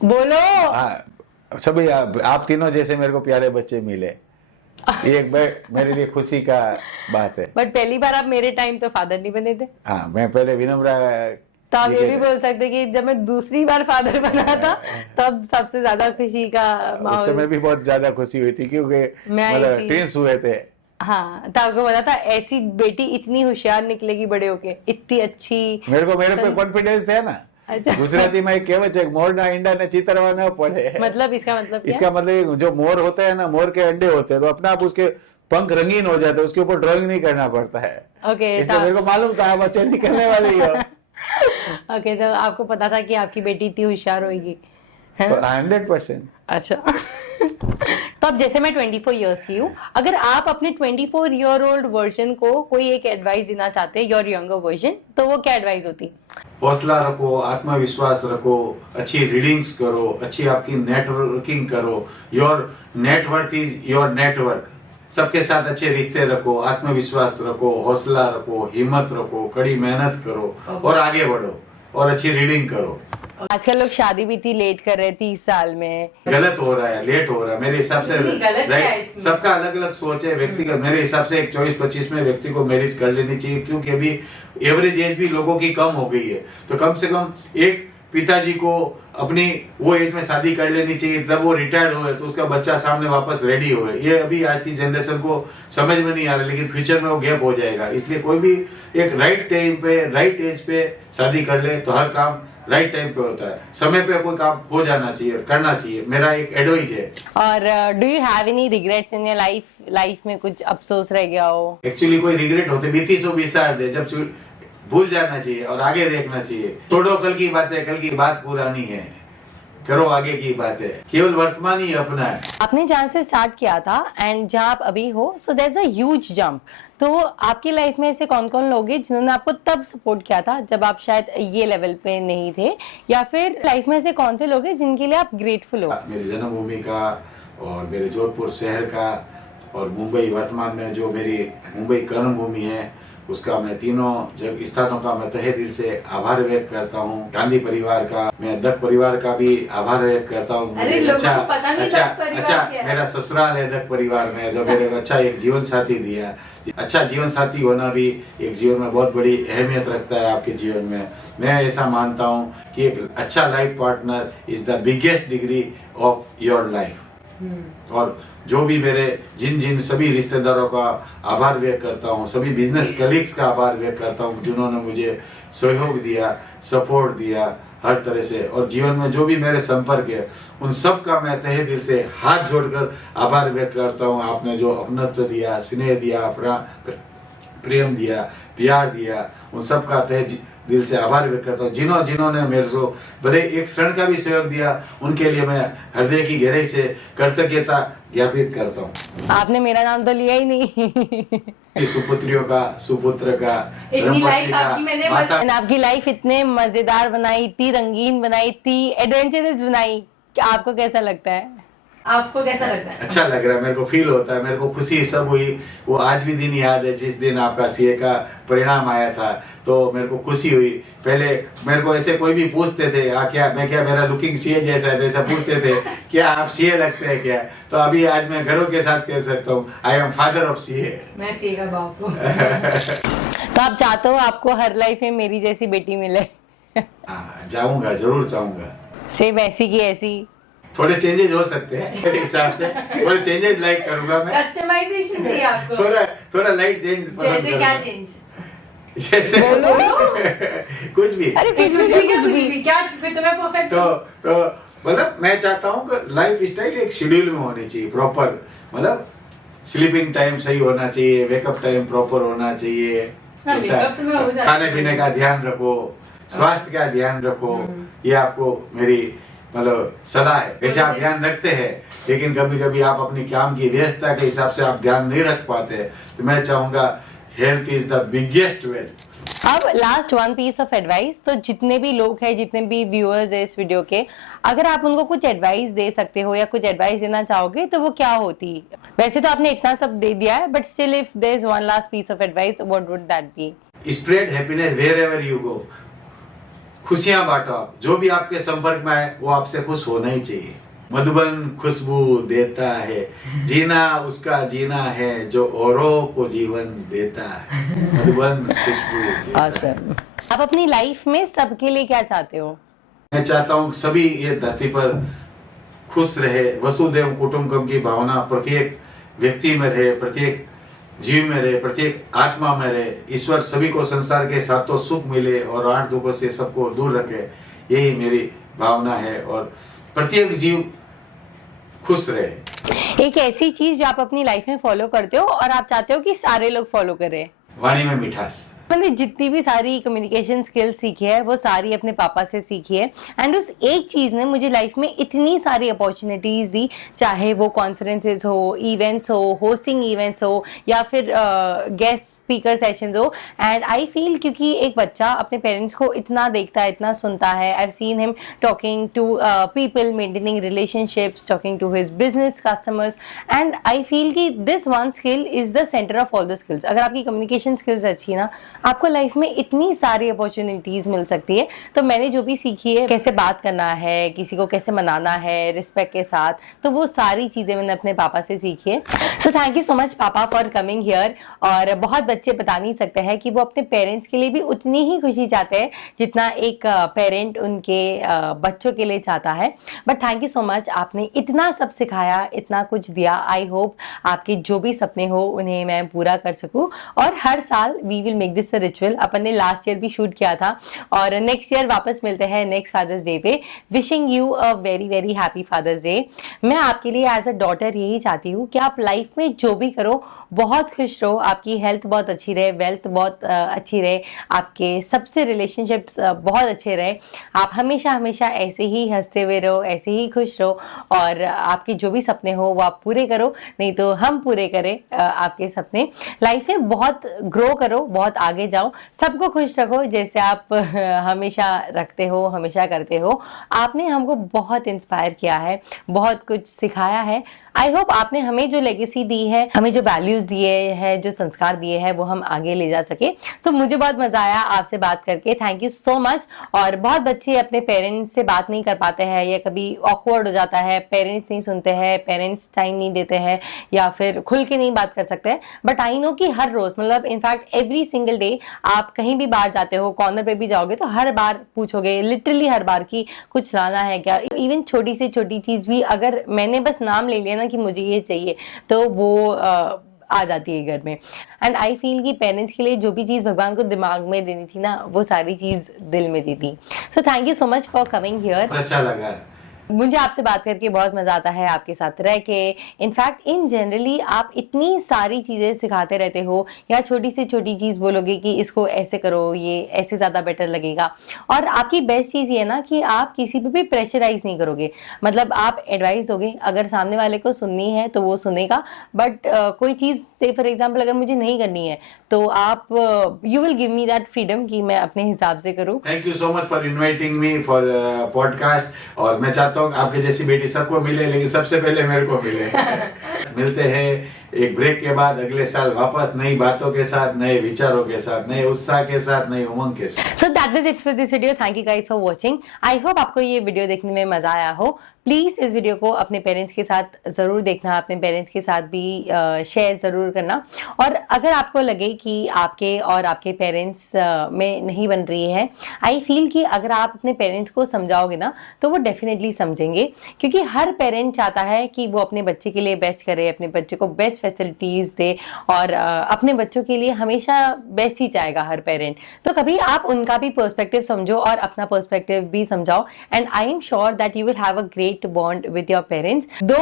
बोलो। हाँ, सभी आप तीनों जैसे मेरे को प्यारे बच्चे मिले, ये एक मेरे लिए खुशी का बात है। बट पहली बार आप मेरे टाइम तो फादर नहीं बने थे, हाँ, मैं पहले विनम्रा, तो आप ये भी बोल सकते कि जब मैं दूसरी बार फादर बना था तब सबसे ज्यादा खुशी का उस माहौल। समय भी बहुत ज्यादा खुशी हुई थी, क्योंकि मैं आई मतलब थी। ट्विंस हुए थे। हाँ, तो आपको पता था ऐसी बेटी इतनी होशियार निकलेगी बड़े होके, इतनी अच्छी। मेरे पे कॉन्फिडेंस था ना। अच्छा। गुजराती में एक कहेवत है, मोर ना इंडा ने चितरवा न पड़े। मतलब इसका मतलब क्या? इसका मतलब जो मोर होता है ना, मोर के अंडे होते हैं तो अपने आप उसके पंख रंगीन हो जाते हैं, उसके ऊपर ड्राइंग नहीं करना पड़ता है। ओके, इसलिए मेरे को मालूम था आप अच्छे निकलने वाली हो। ओके, तो आपको पता था कि आपकी बेटी इतनी होशियार होगी, है ना? 100%। अच्छा। तो अब जैसे मैं 24 इयर्स की हूँ, अगर आप अपने 24 ईयर ओल्ड वर्जन को कोई एक एडवाइस देना चाहते हैं, योर यंगर वर्जन, तो वो क्या एडवाइस होती? हौसला रखो, आत्मविश्वास रखो, अच्छी रीडिंग्स करो, अच्छी आपकी नेटवर्किंग करो। Your network is your network. सबके साथ अच्छे रिश्ते रखो, आत्मविश्वास रखो, हौसला रखो, हिम्मत रखो, कड़ी मेहनत करो और आगे बढ़ो, और अच्छी रीडिंग करो। आजकल लोग शादी भी इतनी लेट कर रहे हैं, 30 साल में। गलत हो रहा है, लेट हो रहा है मेरे हिसाब से। नहीं, गलत क्या है राइट, इसमें? सबका अलग अलग सोच है व्यक्तिगत। मेरे हिसाब से एक 24-25 में व्यक्ति को मैरिज कर लेनी चाहिए, क्योंकि अभी एवरेज एज भी लोगों की कम हो गई है। तो कम से कम एक पिताजी को अपनी वो एज में शादी कर लेनी चाहिए, तब वो रिटायर्ड हो तो उसका बच्चा सामने वापस रेडी हो। ये अभी आज की जनरेशन को समझ में नहीं आ रहा, लेकिन फ्यूचर में वो गैप हो जाएगा। इसलिए कोई भी एक राइट टाइम पे, राइट एज पे शादी कर ले तो हर काम राइट टाइम पे होता है। समय पे कोई काम हो जाना चाहिए, करना चाहिए, मेरा एक एडवाइस है। और do you have any regrets in your life में? कुछ अफसोस रह गया हो? एक्चुअली कोई रिग्रेट होते बीती सो बिसार दे, जब भूल जाना चाहिए और आगे देखना चाहिए। तोड़ो कल की बातें, कल की बात पुरानी है, करो आगे की बातें, केवल वर्तमान ही अपना है। आपने जहाँ से स्टार्ट किया था एंड जहाँ आप अभी हो, so there is a huge jump. तो आपकी लाइफ में ऐसे कौन कौन लोग हैं जिन्होंने आपको तब सपोर्ट किया था जब आप शायद ये लेवल पे नहीं थे, या फिर लाइफ में ऐसे कौन से लोग हैं जिनके लिए आप ग्रेटफुल हो? मेरी जन्मभूमि का और मेरे जोधपुर शहर का, और मुंबई वर्तमान में जो मेरी मुंबई कर्म भूमि है, उसका मैं तीनों स्थानों का मैं तहे दिल से आभार व्यक्त करता हूँ। गांधी परिवार का, मैं दत्त परिवार का भी आभार व्यक्त करता हूँ। अरे लोगों को पता नहीं दत्त परिवार क्या है। मेरा ससुराल है दत्त परिवार में, जो मेरे को अच्छा एक जीवन साथी दिया। अच्छा जीवन साथी होना भी एक जीवन में बहुत बड़ी अहमियत रखता है आपके जीवन में। मैं ऐसा मानता हूँ कि एक अच्छा life partner is the biggest degree of your life. और जो भी मेरे जिन सभी रिश्तेदारों का आभार व्यक्त करता हूँ, सभी बिजनेस कलीग्स का आभार व्यक्त करता हूँ जिन्होंने मुझे सहयोग दिया, सपोर्ट दिया हर तरह से। और जीवन में जो भी मेरे संपर्क है उन सब का मैं तहे दिल से हाथ जोड़कर आभार व्यक्त करता हूँ। आपने जो अपनत्व दिया, स्नेह दिया, प्रेम दिया, प्यार दिया, उन सब का तहे दिल से आभार व्यक्त करता हूँ। जिन्होंने मेरे को भले एक क्षण का भी सहयोग दिया, उनके लिए मैं हृदय की गहराई से कृतज्ञता ज्ञापित करता हूँ। आपने मेरा नाम तो लिया ही नहीं। सुपुत्रियों का, सुपुत्र का, इतनी लाइफ आपकी मैंने माता, आपकी लाइफ इतने मजेदार बनाई, इतनी रंगीन बनाई, इतनी एडवेंचरस बनाई कि आपको कैसा लगता है? आपको कैसा लगता है? अच्छा लग रहा है, मेरे को फील होता है, मेरे को खुशी सब हुई। वो आज भी दिन याद है जिस दिन आपका सीए का परिणाम आया था, तो मेरे को खुशी हुई। पहले मेरे को ऐसे कोई भी पूछते थे क्या मेरा लुकिंग सीए जैसा है, जैसा पूछते थे क्या आप सीए लगते हैं क्या, तो अभी आज मैं गर्व के साथ कह सकता हूँ I am father of CA. मैं सीए का बाप हूँ। तो आप चाहते हो आपको हर लाइफ में मेरी जैसी बेटी मिले? जाऊंगा, जरूर चाहूंगा। सेम ऐसी की ऐसी, थोड़े चेंजेस हो सकते हैं मेरे हिसाब से, थोड़े चेंजेस लाइक करूंगा मैं। कस्टमाइजेशन चाहिए आपको? थोड़ा लाइट चेंज पसंद जैसे करूंगा। क्या चेंज? जैसे कुछ भी। अरे कुछ भी क्या, फिर तो मैं परफेक्ट। तो मतलब मैं चाहता हूँ कि लाइफ स्टाइल एक शेड्यूल में होनी चाहिए प्रॉपर। मतलब स्लीपिंग टाइम सही होना चाहिए, वेकअप टाइम प्रॉपर होना चाहिए, ऐसा खाने पीने का ध्यान रखो, स्वास्थ्य का ध्यान रखो। ये आपको मेरी मतलब सलाह है। वैसे आप ध्यान रखते हैं, लेकिन कभी कभी आप अपनी काम की व्यस्तता के हिसाब से आप ध्यान नहीं रख पाते, तो मैं चाहूंगा health is the biggest wealth. अब last one piece of advice, तो जितने भी लोग हैं, जितने भी व्यूअर्स है इस वीडियो के, अगर आप उनको कुछ एडवाइस दे सकते हो या कुछ एडवाइस देना चाहोगे तो वो क्या होती? वैसे तो आपने इतना सब दे दिया है, but still if there is one last piece of advice, what would that be? Spread happiness wherever you go. खुशियां बांटो। आप जो भी आपके संपर्क में आए वो आपसे खुश होना ही चाहिए। मधुबन खुशबू देता है, जीना उसका जीना है जो औरों को जीवन देता है। मधुबन खुशबू। Awesome. आप अपनी लाइफ में सबके लिए क्या चाहते हो? मैं चाहता हूँ सभी ये धरती पर खुश रहे, वसुदेव कुटुंबकम की भावना प्रत्येक व्यक्ति में रहे, प्रत्येक जीव में रहे, प्रत्येक आत्मा में रहे। ईश्वर सभी को संसार के साथों सुख मिले और 8 दुखों से सबको दूर रखे, यही मेरी भावना है। और प्रत्येक जीव खुश रहे। एक ऐसी चीज जो आप अपनी लाइफ में फॉलो करते हो और आप चाहते हो कि सारे लोग फॉलो करें? वाणी में मिठास। मैंने जितनी भी सारी कम्युनिकेशन स्किल्स सीखी है वो सारी अपने पापा से सीखी है, एंड उस एक चीज़ ने मुझे लाइफ में इतनी सारी अपॉर्चुनिटीज़ दी, चाहे वो कॉन्फ्रेंसेज हो, इवेंट्स हो, होस्टिंग इवेंट्स हो, या फिर गेस्ट स्पीकर सेशंस हो। एंड आई फील क्योंकि एक बच्चा अपने पेरेंट्स को इतना देखता है, इतना सुनता है, I have seen him talking to people, maintaining relationships, talking to his business customers, and I feel कि this one skill is the centre of all the skills. अगर आपकी कम्युनिकेशन स्किल्स अच्छी है ना, आपको लाइफ में इतनी सारी अपॉर्चुनिटीज मिल सकती है। तो मैंने जो भी सीखी है, कैसे बात करना है, किसी को कैसे मनाना है रिस्पेक्ट के साथ, तो वो सारी चीजें मैंने अपने पापा से सीखी है। So thank you so much पापा फॉर कमिंग हियर। और बहुत बच्चे बता नहीं सकते हैं कि वो अपने पेरेंट्स के लिए भी उतनी ही खुशी चाहते हैं जितना एक पेरेंट उनके बच्चों के लिए चाहता है। But thank you so much, आपने इतना सब सिखाया, इतना कुछ दिया। आई होप आपके जो भी सपने हो उन्हें मैं पूरा कर सकूं, और हर साल we will make this ritual. अपन ने लास्ट ईयर भी शूट किया था, और नेक्स्ट ईयर वापस मिलते हैं नेक्स्ट फादर्स डे पे। Wishing you a very very happy father's day. मैं आपके लिए एज अ डॉटर यही चाहती हूँ कि आप लाइफ में जो भी करो बहुत खुश रहो, आपकी हेल्थ बहुत अच्छी रहे, वेल्थ बहुत अच्छी रहे, आपके सबसे रिलेशनशिप्स बहुत अच्छे रहे, आप हमेशा हमेशा ऐसे ही हंसते हुए रहो, ऐसे ही खुश रहो, और आपके जो भी सपने हो वो आप पूरे करो, नहीं तो हम पूरे करें आपके सपने। लाइफ में बहुत ग्रो करो, बहुत आगे आगे जाओ, सबको खुश रखो जैसे आप हमेशा रखते हो, हमेशा करते हो। आपने हमको बहुत इंस्पायर किया है, बहुत कुछ सिखाया है। आई होप आपने हमें जो लेगेसी दी है, हमें जो वैल्यूज दिए हैं, जो संस्कार दिए हैं, वो हम आगे ले जा सके। सो मुझे बहुत मजा आया आपसे बात करके, थैंक यू सो मच। और बहुत बच्चे अपने पेरेंट्स से बात नहीं कर पाते हैं, या कभी ऑकवर्ड हो जाता है, पेरेंट्स नहीं सुनते हैं, पेरेंट्स टाइम नहीं देते हैं, या फिर खुल के नहीं बात कर सकते हैं। बट आई नो कि हर रोज, मतलब इनफैक्ट एवरी सिंगल डे, आप कहीं भी बाहर जाते हो, कॉर्नर पे भी जाओगे तो हर बार पूछोगे, लिटरली हर बार, कि कुछ लाना है क्या। इवन छोटी से छोटी चीज भी अगर मैंने बस नाम ले लिया ना कि मुझे ये चाहिए, तो वो आ जाती है घर में। एंड आई फील कि पेरेंट्स के लिए जो भी चीज़ भगवान को दिमाग में देनी थी ना, वो सारी चीज़ दिल में दी थी। So thank you so much for coming here. अच्छा लगा। मुझे आपसे बात करके बहुत मजा आता है, आपके साथ रह के। इनफैक्ट इन जनरली आप इतनी सारी चीजें सिखाते रहते हो, या छोटी से छोटी चीज बोलोगे कि इसको ऐसे करो, ये ऐसे ज्यादा बेटर लगेगा। और आपकी बेस्ट चीज ये है ना कि आप किसी पे भी प्रेशराइज नहीं करोगे। मतलब आप एडवाइस दोगे, अगर सामने वाले को सुननी है तो वो सुनेगा, बट कोई चीज से फॉर एग्जाम्पल अगर मुझे नहीं करनी है तो आप you will give me that freedom कि मैं अपने हिसाब से करूँ। Thank you so much for inviting me for podcast. और मैं चाहता हूँ आपके जैसी बेटी सबको मिले, लेकिन सबसे पहले मेरे को मिले। मिलते हैं एक ब्रेक के बाद अगले साल वापस, नई बातों के साथ, नए विचारों के साथ, नए उत्साह के साथ, नई उमंग के साथ। So that was it for this video. Thank you guys for watching. I hope आपको ये वीडियो देखने में मजा आया हो। प्लीज इस वीडियो को अपने पेरेंट्स के साथ जरूर देखना, अपने पेरेंट्स के साथ भी शेयर जरूर करना। और अगर आपको लगे कि आपके और आपके पेरेंट्स में नहीं बन रही है, आई फील कि अगर आप अपने पेरेंट्स को समझाओगे ना तो वो डेफिनेटली समझेंगे, क्योंकि हर पेरेंट चाहता है कि वो अपने बच्चे के लिए बेस्ट करे, अपने बच्चे को बेस्ट फैसिलिटीज दे, और अपने बच्चों के लिए हमेशा बेस्ट ही चाहेगा हर पेरेंट। तो कभी आप उनका भी पर्सपेक्टिव समझो और अपना पर्सपेक्टिव भी समझाओ, and I am sure that you will have a great bond with your parents. दो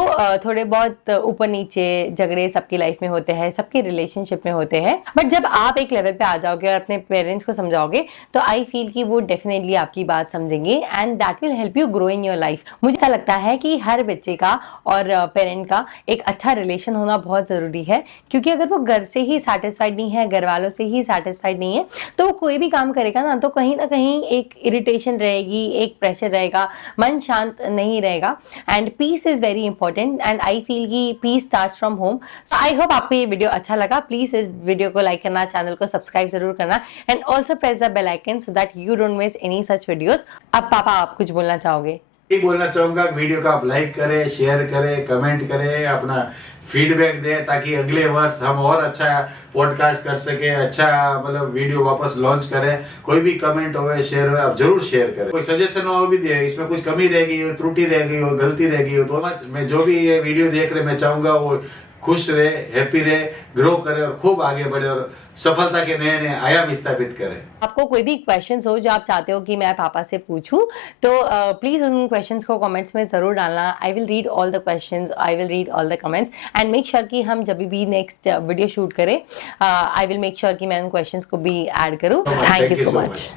थोड़े बहुत ऊपर नीचे झगड़े सबकी लाइफ में होते हैं, सबके रिलेशनशिप में होते हैं, बट जब आप एक लेवल पे आ जाओगे और अपने पेरेंट्स को समझाओगे तो आई फील कि वो डेफिनेटली आपकी बात समझेंगे, and that will help you grow in your life. मुझे ऐसा लगता है कि हर बच्चे का और पेरेंट का एक अच्छा रिलेशन होना बहुत जरूरी है, क्योंकि अगर वो घर से ही सेटिस्फाइड नहीं है, घर वालों से ही सेटिस्फाइड नहीं है, तो वो कोई भी काम करेगा ना तो कहीं ना कहीं एक इरिटेशन रहेगी, एक प्रेशर रहेगा, मन शांत नहीं रहेगा। And peace is very important, and I feel कि peace starts from home. So I hope आपको ये वीडियो अच्छा लगा। प्लीज इस वीडियो को लाइक करना, चैनल को सब्सक्राइब जरूर करना, and also press the bell icon so that you don't miss any such videos. अब पापा आप कुछ बोलना चाहोगे? ये बोलना चाहूंगा, वीडियो को आप लाइक करें, शेयर करें, कमेंट करें, अपना फीडबैक दें, ताकि अगले वर्ष हम और अच्छा पॉडकास्ट कर सके, अच्छा मतलब वीडियो वापस लॉन्च करें। कोई भी कमेंट हो, शेयर हो, आप जरूर शेयर करें। कोई सजेशन हो भी दे, इसमें कुछ कमी रह गई हो, त्रुटि रह गई हो, गलती रह गई हो, तो मैं जो भी ये वीडियो देख रहे, मैं चाहूंगा वो खुश रहे, हैप्पी रहे, ग्रो करे और खूब आगे बढ़े और सफलता के नए नए आयाम स्थापित करें। आपको कोई भी क्वेश्चंस हो जो आप चाहते हो कि मैं पापा से पूछूं, तो प्लीज उन क्वेश्चंस को कमेंट्स में जरूर डालना। I will read all the questions, I will read all the comments, and make sure कि हम जब भी नेक्स्ट वीडियो शूट करें, आई विल मेक श्योर कि मैं उन क्वेश्चंस को भी ऐड करूं। Thank you so much.